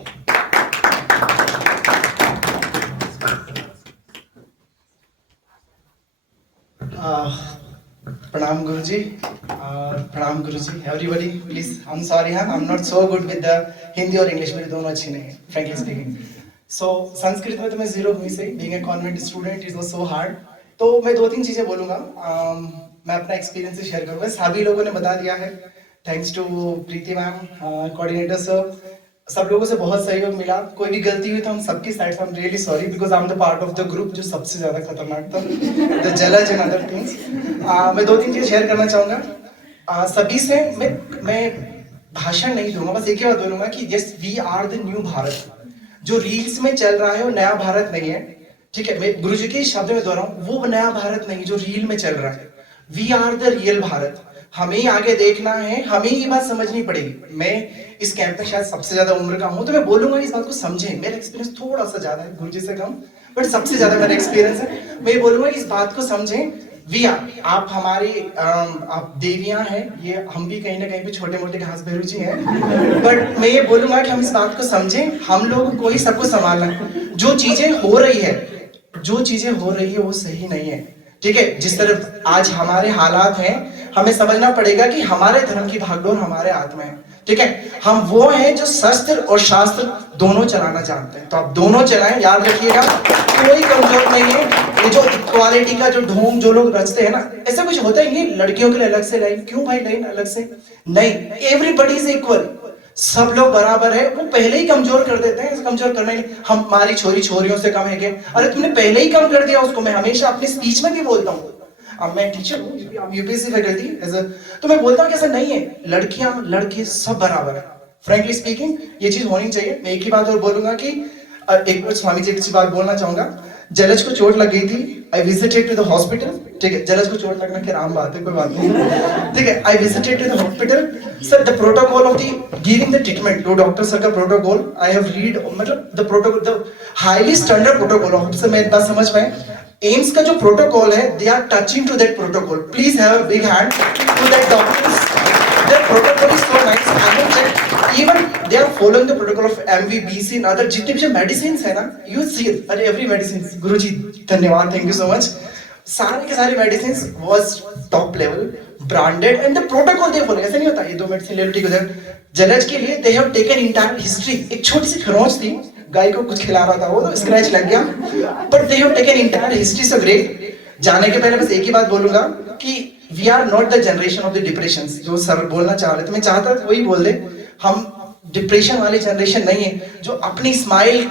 प्रणाम गुरुजी, प्रणाम गुरुजी। Everybody please, I am sorry, I am not so good with the Hindi और इंग्लिश, मेरी दोनों अच्छी नहीं है फ्रैंकली स्पीकिंग। सो संस्कृत में तो मैं जीरो हुई से, being a convent student it was so hard. तो मैं 2-3 चीजें बोलूंगा, मैं अपना एक्सपीरियंस शेयर करूंगा। सभी लोगों ने बता दिया है, thanks to Preeti ma'am, coordinator sir, सब लोगों से बहुत सहयोग मिला। कोई भी गलती हुई तो हम सबकी साइड से, I am really sorry because I am the part of the group जो सबसे ज्यादा खतरनाक था, the Jalaj and other things. मैं 2-3 चीजें शेयर करना चाहूंगा सभी से। मैं भाषण नहीं दूंगा, बस एक ही बात बोलूंगा कि yes we are the new Bharat. जो रील्स में चल रहा है वो नया भारत नहीं है, ठीक है, मैं गुरुजी के शब्द में दोहराऊं, वो नया भारत नहीं जो रील में चल रहा है। We are the real Bharat. हमें ही आगे देखना है, हमें ये बात समझनी पड़ेगी। मैं इस कैंप में शायद सबसे ज्यादा उम्र का हूं, तो मैं बोलूंगा इस बात को समझें। मेरा एक्सपीरियंस थोड़ा सा ज्यादा है, गुरुजी से कम, बट सबसे ज्यादा मेरा एक्सपीरियंस है। मैं ये बोलूंगा इस बात को समझें। वी आर, आप हमारी आप देवियां हैं, ये हम भी कहीं ना कहीं पे छोटे मोटे घास भैरू जी हैं, बट मैं ये बोलूंगा कि हम इस बात को समझें, हम लोगों को ही सबको संभालना है। जो चीजें हो रही है वो सही नहीं है, ठीक है। जिस तरह आज हमारे हालात हैं, हमें समझना पड़ेगा कि हमारे धर्म की भागदौड़ हमारे हाथ में है, ठीक है। हम वो हैं जो शस्त्र और शास्त्र दोनों चलाना जानते हैं, तो आप दोनों चलाएं। याद रखिएगा, कोई कमजोर नहीं है। ये जो इक्वालिटी का जो ढोंग जो लोग रचते हैं ना, ऐसा कुछ होता ही नहीं लड़कियों के लिए अलग से लाइन, क्यों भाई लाइन अलग से नहीं, एवरीबॉडी इज इक्वल, सब लोग बराबर है। वो पहले ही कमजोर कर देते हैं, कमजोर करना ही, हमारी छोरियों से कम है क्या? अरे तुमने पहले ही कम कर दिया उसको। मैं हमेशा अपनी स्पीच में भी बोलता हूँ, अब मैं टीचर हूँ, यूपीएससी फैकल्टी, तो मैं बोलता हूँ कि ऐसा नहीं है, लड़कियां लड़के सब बराबर है। फ्रैंकली स्पीकिंग ये चीज होनी चाहिए। मैं एक ही बात और बोलूंगा कि एक बार स्वामी जी की बात बोलना चाहूंगा। जलज को चोट लग गई थी, I visited to the hospital, ठीक है। जलज को चोट लगना क्या आम बात है, कोई बात नहीं, ठीक है। I visited to the hospital, sir the protocol of the giving the treatment, जो डॉक्टर सर का प्रोटोकॉल आई हैव रीड, मतलब the protocol, the highly standard protocol of, sir मैं बात समझ पाए, एम्स का जो प्रोटोकॉल है, they are touching to that protocol. Please have a big hand to that doctors, their protocol is so nice. I have checked, even they are following the protocol of MV, BC and other जितने भी medicines है ना, you see it, अरे every medicine, गुरुजी धन्यवाद, thank you so much. सारे के सारे medicines was top level, branded and the protocol they follow. ऐसा नहीं होता ये दो medicine ले लो ठीक हो जाए। जलज के लिए they have taken entire history। एक छोटी सी खरोंच थी, गाय को कुछ खिला रहा था, वो तो स्क्रैच लग गया, but they have taken entire history so great। जाने के पहले बस एक ही बात बोलूंगा कि we are not the generation of the depression, जो सर बोलना चाह रहे थे, मैं चाहता था वही बोल दे। हम डिप्रेशन वाली जनरेशन नहीं है जो अपनी स्माइल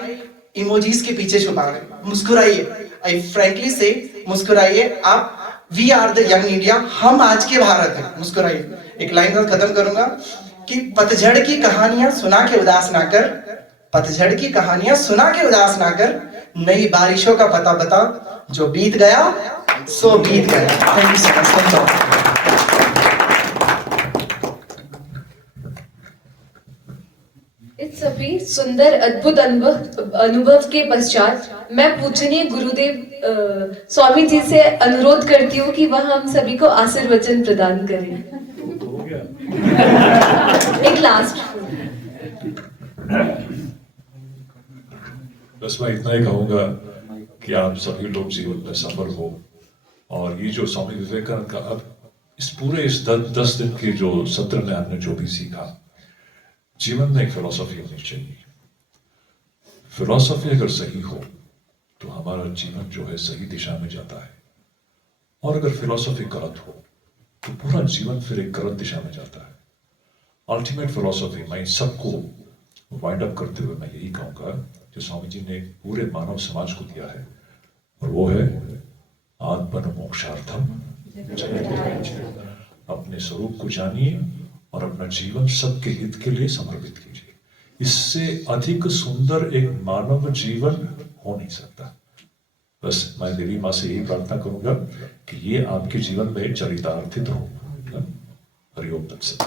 इमोजीज के पीछे छुपा रहे। मुस्कुराइए, आई फ्रैंकली से मुस्कुराइए आप। We are the young India, हम आज के भारत है, मुस्कुराइए। एक लाइन और खत्म करूंगा कि पतझड़ की कहानियां सुना के उदास ना कर, पतझड़ की कहानियां सुना के उदास ना कर, नई बारिशों का पता बता, जो बीत गया सो बीत गया। Thank you so much. इस सभी सुंदर अद्भुत अनुभव के पश्चात मैं पूजनीय गुरुदेव स्वामी जी से अनुरोध करती हूँ कि वह हम सभी को आशीर्वचन प्रदान करें। एक लास्ट बस मैं इतना ही कहूंगा कि आप सभी लोग जीवन में सफल हो, और ये जो स्वामी विवेकानंद का अब इस पूरे 10 दिन के जो सत्र में हमने जो भी सीखा, जीवन में एक फिलॉसफी होनी चाहिए। फिलॉसफी अगर सही हो तो हमारा जीवन जो है सही दिशा में जाता है, और अगर फिलॉसफी गलत हो तो पूरा जीवन फिर एक गलत दिशा में जाता है। अल्टीमेट फिलॉसफी मैं सबको वाइंड अप करते हुए मैं यही कहूंगा जो स्वामी जी ने पूरे मानव समाज को दिया है, और वो है आत्मन मोक्षार्थम जगत। अपने स्वरूप को जानिए और अपना जीवन सबके हित के लिए समर्पित कीजिए। इससे अधिक सुंदर एक मानव जीवन हो नहीं सकता। बस मैं देवी माँ से यही प्रार्थना करूंगा कि ये आपके जीवन में चरितार्थित हो। हरिओम तत्सत।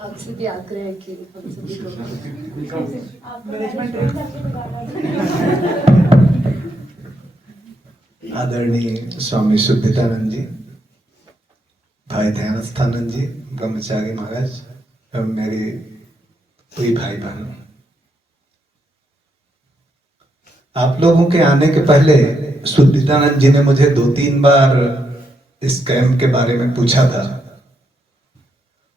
आपसे भी आग्रह है कि हम सभी को आदरणीय स्वामी शुद्धितानंद जी, भाई ध्यानस्थानंद जी, ब्रह्मचारी महाराज एवं मेरे कोई भाई बहन, आप लोगों के आने के पहले शुद्धितानंद जी ने मुझे 2-3 बार इस कैंप के बारे में पूछा था।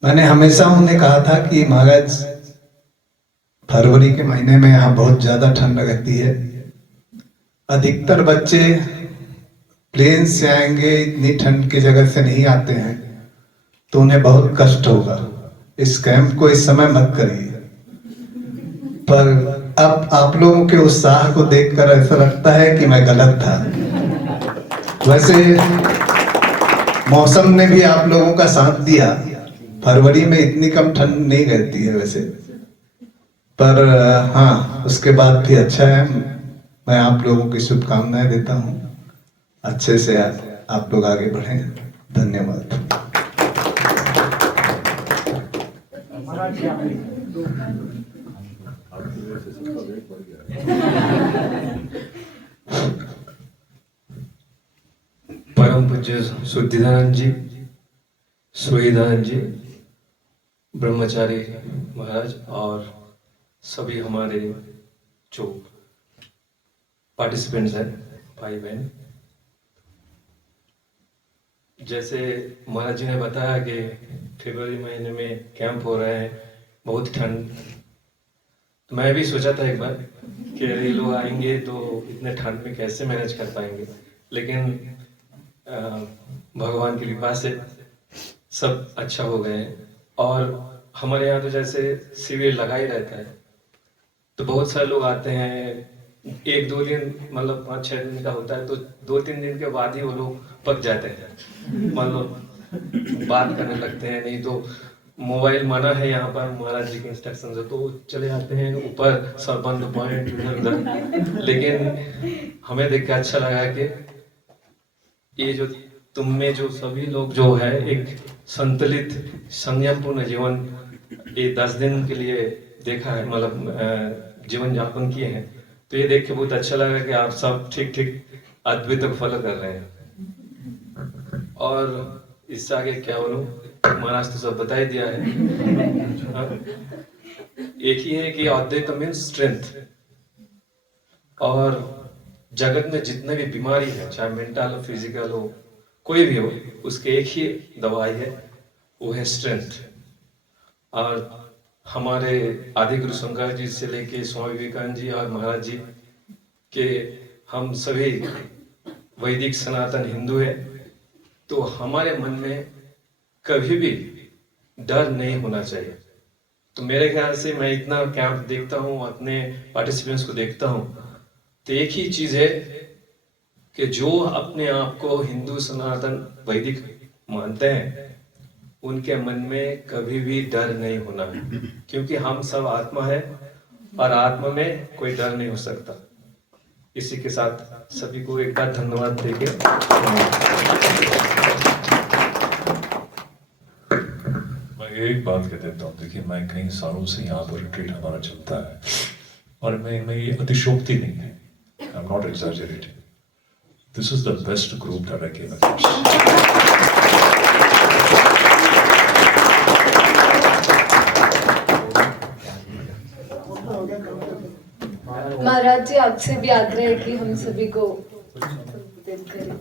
मैंने हमेशा उन्हें कहा था कि महाराज फरवरी के महीने में यहाँ बहुत ज्यादा ठंड रहती है, अधिकतर बच्चे प्लेन से आएंगे, इतनी ठंड की जगह से नहीं आते हैं, तो उन्हें बहुत कष्ट होगा। इस कैंप को इस समय मत करिए। पर अब आप लोगों के उत्साह को देखकर ऐसा लगता है कि मैं गलत था। वैसे मौसम ने भी आप लोगों का साथ दिया, फरवरी में इतनी कम ठंड नहीं रहती है वैसे, पर हाँ उसके बाद भी अच्छा है। मैं आप लोगों की शुभकामनाएं देता हूँ, अच्छे से आप लोग आगे बढ़ें। धन्यवाद। परम पूज्य शुद्धिदानंद जी, सुहिदानंद जी, ब्रह्मचारी महाराज और सभी हमारे जो पार्टिसिपेंट्स हैं, भाई बहन। जैसे महाराज जी ने बताया कि फरवरी महीने में कैंप हो रहे हैं, बहुत ठंड, तो मैं भी सोचा था एक बार कि अरे लोग आएंगे तो इतने ठंड में कैसे मैनेज कर पाएंगे, लेकिन भगवान की कृपा से सब अच्छा हो गए हैं। और हमारे यहाँ तो जैसे शिविर लगा ही रहता है, तो बहुत सारे लोग आते हैं, 1-2 दिन मतलब 5-6 दिन का होता है, तो 2-3 दिन के बाद ही वो लोग पक जाते हैं, मतलब बात करने लगते हैं। नहीं तो मोबाइल मना है यहाँ पर, महाराज जी के इंस्ट्रक्शन से, तो चले आते हैं ऊपर सरबंद पॉइंट इधर उधर। लेकिन हमें देख के अच्छा लगा कि ये जो तुम में जो सभी लोग जो है एक संतुलित संयमपूर्ण जीवन ये 10 दिन के लिए देखा है, मतलब जीवन यापन किए हैं, तो ये देख के बहुत अच्छा लगा कि आप सब ठीक ठीक अद्वित फॉलो कर रहे हैं। और इससे आगे क्या बोलूं, महाराज तो सब बता ही दिया है। हाँ? एक ही है कि अद्वैत मीन्स स्ट्रेंथ, और जगत में जितने भी बीमारी है, चाहे मेंटल हो, फिजिकल हो, कोई भी हो, उसके एक ही दवाई है, वो है स्ट्रेंथ। और हमारे आदि गुरु शंकर जी से लेके स्वामी विवेकानंद जी और महाराज जी के हम सभी वैदिक सनातन हिंदू है, तो हमारे मन में कभी भी डर नहीं होना चाहिए। तो मेरे ख्याल से मैं इतना कैंप देखता हूँ, अपने पार्टिसिपेंट्स को देखता हूँ, तो एक ही चीज है कि जो अपने आप को हिंदू सनातन वैदिक मानते हैं, उनके मन में कभी भी डर नहीं होना है, क्योंकि हम सब आत्मा है और आत्मा में कोई डर नहीं हो सकता। इसी के साथ सभी को एक बार धन्यवाद देके मैं एक बात कह देता हूँ। देखिए, मैं कई सालों से यहाँ पर रिट्रीट हमारा चलता है, और मैं ये अतिशोक्ति नहीं है, I am not exaggerating, this is the best group that I came across. महाराज जी, आपसे भी आग्रह है कि हम सभी को संबोधित करें।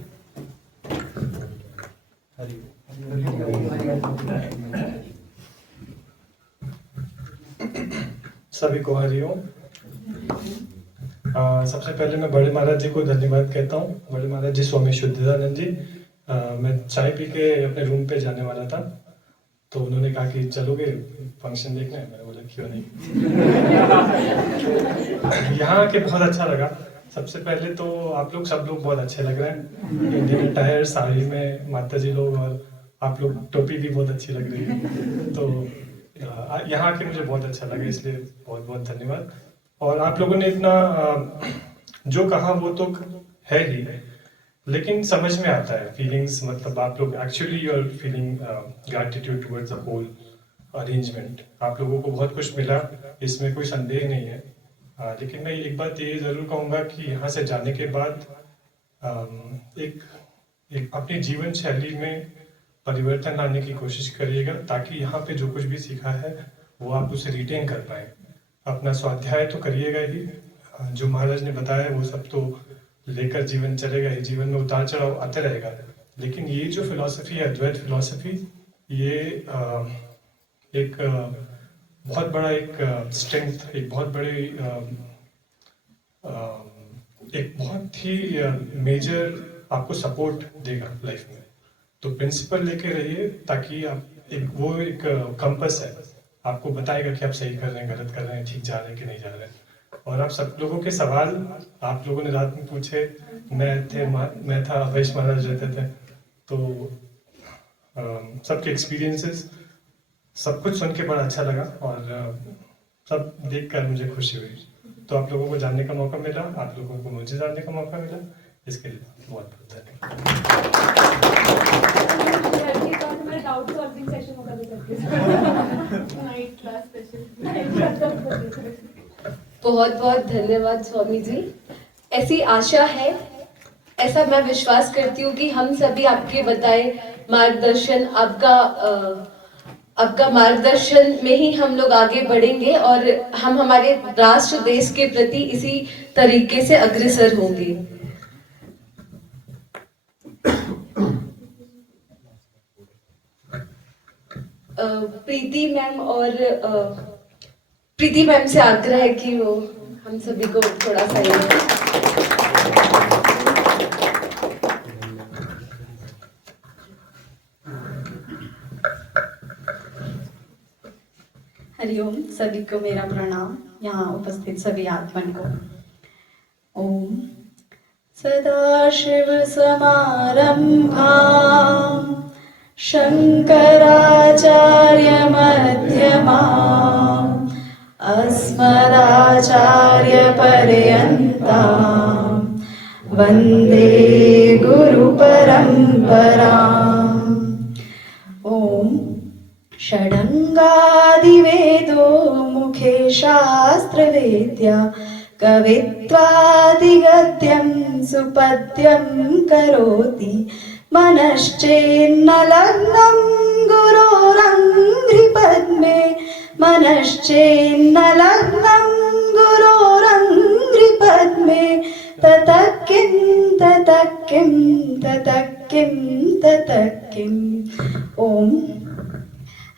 सभी को हरिओम। सबसे पहले मैं बड़े महाराज जी को धन्यवाद कहता हूँ। बड़े महाराज जी स्वामी शुद्धिदानंद जी, मैं चाय पी के अपने रूम पे जाने वाला था, तो उन्होंने कहा कि चलोगे फंक्शन देखने। मैंने बोला क्यों नहीं। यहाँ आके बहुत अच्छा लगा। सबसे पहले तो आप लोग सब लोग बहुत अच्छे लग रहे हैं, इंडियन अटायर साड़ी में माता जी लोग, और आप लोग टोपी भी बहुत अच्छी लग रही है। तो यहाँ आके मुझे बहुत अच्छा लगा, इसलिए बहुत बहुत धन्यवाद। और आप लोगों ने इतना जो कहा वो तो है ही, लेकिन समझ में आता है फीलिंग्स, मतलब आप लोग actually you are feeling gratitude towards the whole arrangement. आप लोगों को बहुत कुछ मिला, इसमें कोई संदेह नहीं है। लेकिन मैं एक बात ये जरूर कहूँगा कि यहाँ से जाने के बाद एक अपनी जीवन शैली में परिवर्तन लाने की कोशिश करिएगा, ताकि यहाँ पे जो कुछ भी सीखा है वो आप उसे रिटेन कर पाए। अपना स्वाध्याय तो करिएगा ही, जो महाराज ने बताया वो सब तो लेकर जीवन चलेगा ही, जीवन में उतार चढ़ाव आते रहेगा। लेकिन ये जो फिलॉसफी है, अद्वैत फिलॉसफी, ये एक बहुत बड़ा एक स्ट्रेंथ, एक बहुत बड़े एक बहुत ही मेजर आपको सपोर्ट देगा लाइफ में। तो प्रिंसिपल लेके रहिए, ताकि आप एक कंपस है, आपको बताएगा कि आप सही कर रहे हैं, गलत कर रहे हैं, ठीक जा रहे हैं कि नहीं जा रहे हैं। और आप सब लोगों के सवाल आप लोगों ने रात में पूछे, मैं था, अवैश महाराज रहते थे, तो सबके एक्सपीरियंसेस सब कुछ सुन के बड़ा अच्छा लगा और सब देखकर मुझे खुशी हुई। तो आप लोगों को जानने का मौका मिला, आप लोगों को मुझे जानने का मौका मिला, इसके लिए बहुत बहुत धन्यवाद। बहुत बहुत धन्यवाद स्वामी जी। ऐसी आशा है, ऐसा मैं विश्वास करती हूँ कि हम सभी आपके बताए मार्गदर्शन, आपका मार्गदर्शन में ही हम लोग आगे बढ़ेंगे और हम हमारे राष्ट्र देश के प्रति इसी तरीके से अग्रसर होंगे। प्रीति मैम से आग्रह है कि वो हम सभी को थोड़ा सा हरिओम। सभी को मेरा प्रणाम, यहाँ उपस्थित सभी आत्मन को। ओम सदाशिव समारंभां शंकराचार्य मध्यमाम् अस्मदाचार्य पर्यन्तां वन्दे गुरु परम्पराम्। ओम षडङ्गादिवेदो मुखे शास्त्रवेद्या कवित्वादिगद्यं सुपद्यं करोति मनश्चेन्न लग्नं गुरोरङ्घ्रिपद्मे मनश्चेन्न लग्नं गुरोरङ्घ्रिपद्मे ततः किं ततः किं ततः किं ततः किम्। ओम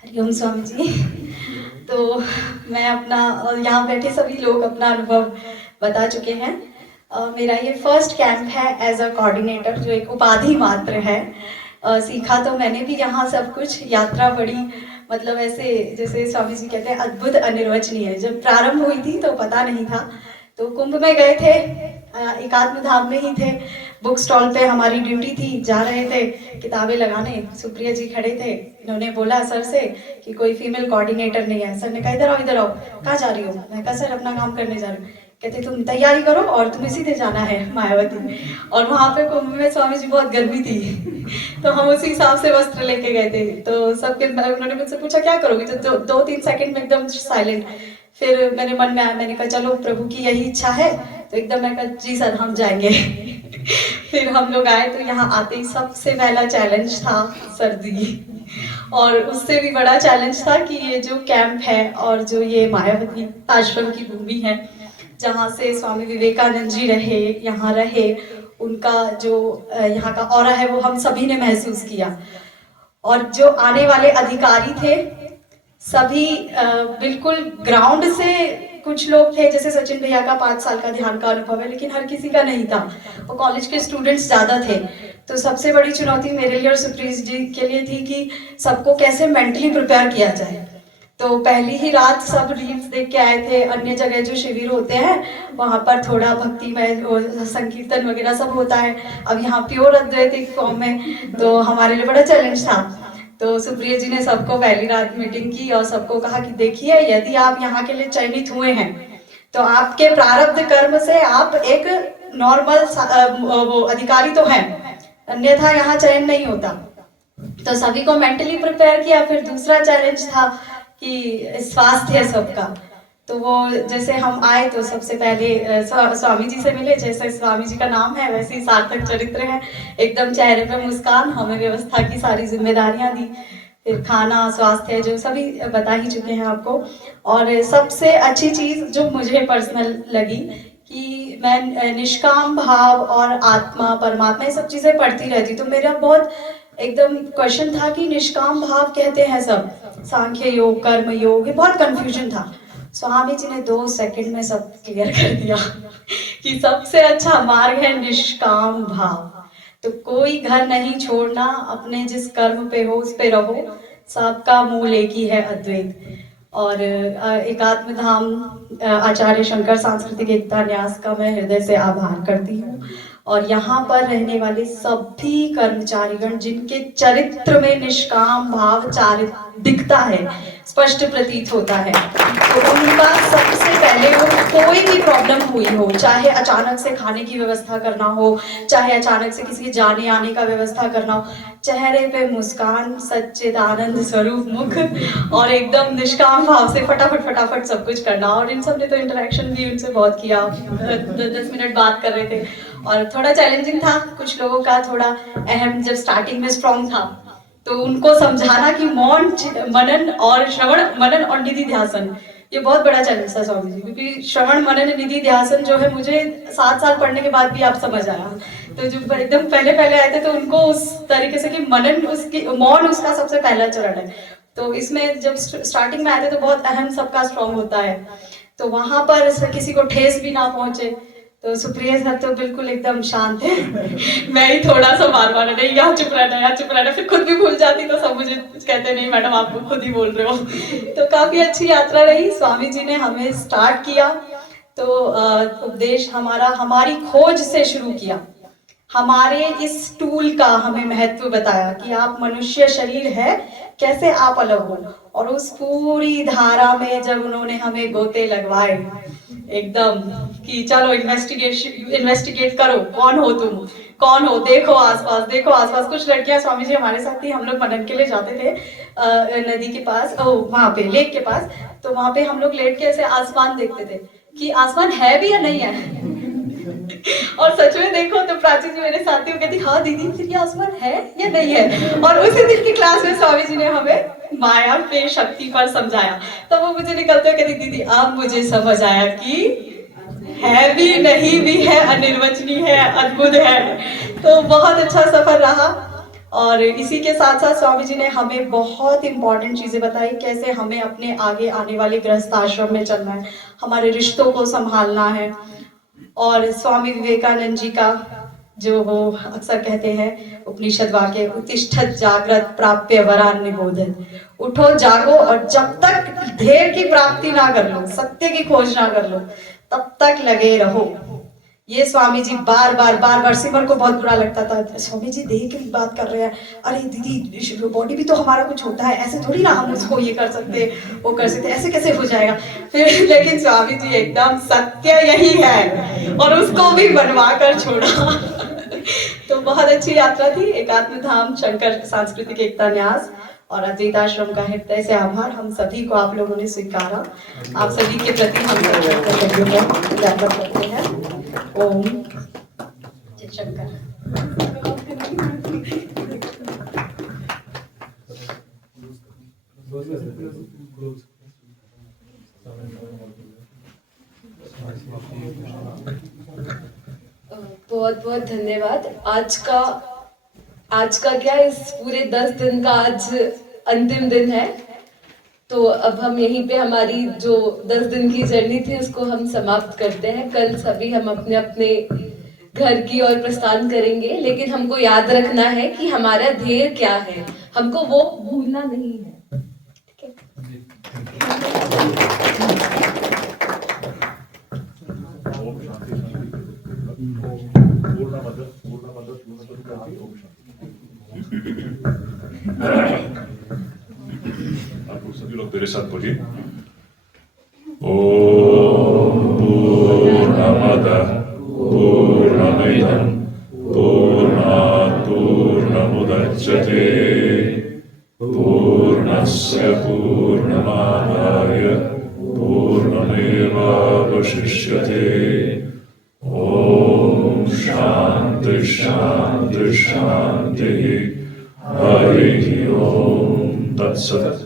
हरिओम स्वामी जी। तो मैं अपना और यहाँ बैठे सभी लोग अपना अनुभव बता चुके हैं। मेरा ये फर्स्ट कैंप है एज अ कोऑर्डिनेटर, जो एक उपाधि मात्र है। सीखा तो मैंने भी यहाँ सब कुछ, यात्रा बड़ी मतलब ऐसे जैसे स्वामी जी कहते हैं अद्भुत अनिर्वचनीय। जब प्रारंभ हुई थी तो पता नहीं था, तो कुंभ में गए थे, एकात्म धाम में ही थे, बुक स्टॉल पे हमारी ड्यूटी थी, जा रहे थे किताबें लगाने, सुप्रिया जी खड़े थे, इन्होंने बोला सर से कि कोई फीमेल कोऑर्डिनेटर नहीं है। सर ने कहा इधर आओ इधर आओ। कहाँ जा रही हो? मैं कहा सर अपना काम करने जा रही हूँ। कहते तुम तैयारी करो और तुम्हें सीधे जाना है मायावती। और वहाँ पे कुंभ में स्वामी जी बहुत गर्मी थी तो हम उसी हिसाब से वस्त्र लेके गए थे। तो सबके उन्होंने मुझसे पूछा क्या करोगी, तो 2-3 सेकंड में एकदम साइलेंट। फिर मेरे मन में आया, मैंने कहा चलो प्रभु की यही इच्छा है, तो एकदम मैं कहा जी सर हम जाएंगे फिर हम लोग आए। तो यहाँ आते ही सबसे पहला चैलेंज था सर्दी, और उससे भी बड़ा चैलेंज था कि ये जो कैंप है और जो ये मायावती आश्रम की भूमि है जहाँ से स्वामी विवेकानंद जी यहाँ रहे, उनका जो यहाँ का ऑरा है वो हम सभी ने महसूस किया। और जो आने वाले अधिकारी थे सभी बिल्कुल ग्राउंड से, कुछ लोग थे जैसे सचिन भैया का 5 साल का ध्यान का अनुभव है, लेकिन हर किसी का नहीं था, और कॉलेज के स्टूडेंट्स ज्यादा थे। तो सबसे बड़ी चुनौती मेरे लिए और सुप्रीत जी के लिए थी कि सबको कैसे मेंटली प्रिपेयर किया जाए। तो पहली ही रात सब रील्स देख के आए थे, अन्य जगह जो शिविर होते हैं वहाँ पर थोड़ा भक्तिमय संकीर्तन वगैरह सब होता है, अब यहाँ प्योर अद्वैतिक फॉर्म में, तो हमारे लिए बड़ा चैलेंज था। तो सुप्रिया जी ने सबको पहली रात मीटिंग की और सबको कहा कि देखिए यदि आप यहाँ के लिए चयनित हुए हैं तो आपके प्रारब्ध कर्म से आप एक नॉर्मल वो अधिकारी तो हैं, अन्यथा यहाँ चयन नहीं होता। तो सभी को मेंटली प्रिपेयर किया। फिर दूसरा चैलेंज था कि स्वास्थ्य सबका, तो वो जैसे हम आए तो सबसे पहले स्वामी जी से मिले, जैसे स्वामी जी का नाम है वैसे ही सार्थक चरित्र है, एकदम चेहरे पे मुस्कान, हमें व्यवस्था की सारी जिम्मेदारियां दी, फिर खाना स्वास्थ्य जो सभी बता ही चुके हैं आपको। और सबसे अच्छी चीज जो मुझे पर्सनल लगी कि मैं निष्काम भाव और आत्मा परमात्मा ये सब चीजें पढ़ती रहती, तो मेरा बहुत एकदम क्वेश्चन था कि निष्काम भाव कहते हैं सब, सांख्य योग कर्म योग, ये बहुत कंफ्यूजन था। स्वामी जी ने 2 सेकंड में सब क्लियर कर दिया कि सबसे अच्छा मार्ग है निष्काम भाव। तो कोई घर नहीं छोड़ना, अपने जिस कर्म पे हो उस पे रहो, सबका मूल एक ही है अद्वैत। और एकात्म धाम आचार्य शंकर सांस्कृतिक एकता न्यास का मैं हृदय से आभार करती हूँ। और यहाँ पर रहने वाले सभी कर्मचारीगण जिनके चरित्र में निष्काम भाव दिखता है, स्पष्ट प्रतीत होता है, तो उनका सबसे पहले वो कोई भी प्रॉब्लम हुई हो, चाहे अचानक से खाने की व्यवस्था करना हो, चाहे अचानक से किसी के जाने आने का व्यवस्था करना हो, चेहरे पे मुस्कान, सच्चिदानंद स्वरूप मुख और एकदम निष्काम भाव से फटाफट सब कुछ करना। और इन सब ने तो इंटरेक्शन भी उनसे बहुत किया, 10 मिनट बात कर रहे थे और थोड़ा चैलेंजिंग था, कुछ लोगों का थोड़ा अहम जब स्टार्टिंग में स्ट्रॉन्ग था तो उनको समझाना कि मौन मनन और श्रवण मनन और निधि ध्यासन ये बहुत बड़ा चैलेंज था स्वामी जी, क्योंकि श्रवण मनन निधि ध्यासन जो है मुझे 7 साल पढ़ने के बाद भी आप समझ आया। तो जो एकदम पहले आए थे तो उनको उस तरीके से कि मनन उसकी मौन उसका सबसे पहला चरण है, तो इसमें जब स्टार्टिंग में आए थे तो बहुत अहम सबका स्ट्रॉन्ग होता है, तो वहां पर किसी को ठेस भी ना पहुंचे। तो सुप्रिया सर तो बिल्कुल एकदम शांत है मैं ही थोड़ा सा बार नहीं यहाँ चुप रहना, फिर खुद भी भूल जाती तो सब मुझे कहते नहीं मैडम आप खुद ही बोल रहे हो। तो काफी अच्छी यात्रा रही। स्वामी जी ने हमें स्टार्ट किया तो उपदेश हमारी खोज से शुरू किया, हमारे इस टूल का हमें महत्व बताया कि आप मनुष्य शरीर है, कैसे आप अलग हो, और उस पूरी धारा में जब उन्होंने हमें गोते लगवाए एकदम कि चलो इन्वेस्टिगेट करो, कौन हो तुम, कौन हो, देखो आसपास। कुछ लड़कियां स्वामी जी हमारे साथ थी, हम लोग मनन के लिए जाते थे नदी के पास, वहां पे लेक के पास, तो वहां पे हम लोग लेट के ऐसे आसमान देखते थे कि आसमान है भी या नहीं है और सच में देखो तो प्राची जी मेरे साथी कहती हाँ दीदी फिर ये आसमान है या नहीं है। और उसी दिन की क्लास में स्वामी जी ने हमें माया पे शक्ति पर समझाया, तो वो मुझे निकलते हुए कहती दीदी अब मुझे समझ आया कि है भी नहीं भी है, अनिर्वचनीय है, अद्भुत है। तो बहुत अच्छा सफर रहा। और इसी के साथ साथ स्वामी जी ने हमें बहुत इंपॉर्टेंट चीजें बताई, कैसे हमें अपने आगे आने वाले गृहस्थ आश्रम में चलना है, हमारे रिश्तों को संभालना है। और स्वामी विवेकानंद जी का जो वो अक्सर कहते हैं उपनिषद वाक्य, उत्तिष्ठत जागृत प्राप्य वरान निबोधन, उठो जागो और जब तक ध्येय की प्राप्ति ना कर लो, सत्य की खोज ना कर लो, तब तक लगे रहो। ये स्वामी जी बार बार सिमर को बहुत बुरा लगता था, स्वामी जी देह की बात कर रहे हैं, अरे दीदी बॉडी भी तो हमारा कुछ होता है, ऐसे थोड़ी ना हम उसको ये कर सकते वो कर सकते, ऐसे कैसे हो जाएगा। फिर लेकिन स्वामी जी एकदम सत्य यही है और उसको भी बनवा कर छोड़ा तो बहुत अच्छी यात्रा थी। एकात्म धाम, शंकर सांस्कृतिक एकता न्यास और अद्वैत आश्रम का हृदय से आभार। हम सभी को आप लोगों ने स्वीकारा, आप सभी के प्रति हम ज्ञापन करते हैं। ओम जय शंकर। बहुत बहुत धन्यवाद। आज का क्या, इस पूरे 10 दिन का आज अंतिम दिन है, तो अब हम यहीं पे हमारी जो 10 दिन की जर्नी थी उसको हम समाप्त करते हैं। कल सभी हम अपने अपने घर की ओर प्रस्थान करेंगे, लेकिन हमको याद रखना है कि हमारा ध्येय क्या है, हमको वो भूलना नहीं है। आप लोग सभी लोग मेरे साथ बोलिए, ओम पूर्णमदः पूर्णमिदं पूर्णात् पूर्णमुदच्यते पूर्णस्य पूर्णमादाय पूर्णमेवावशिष्यते। ओम शांति शांति शांति। हरि ओम तत्सत्।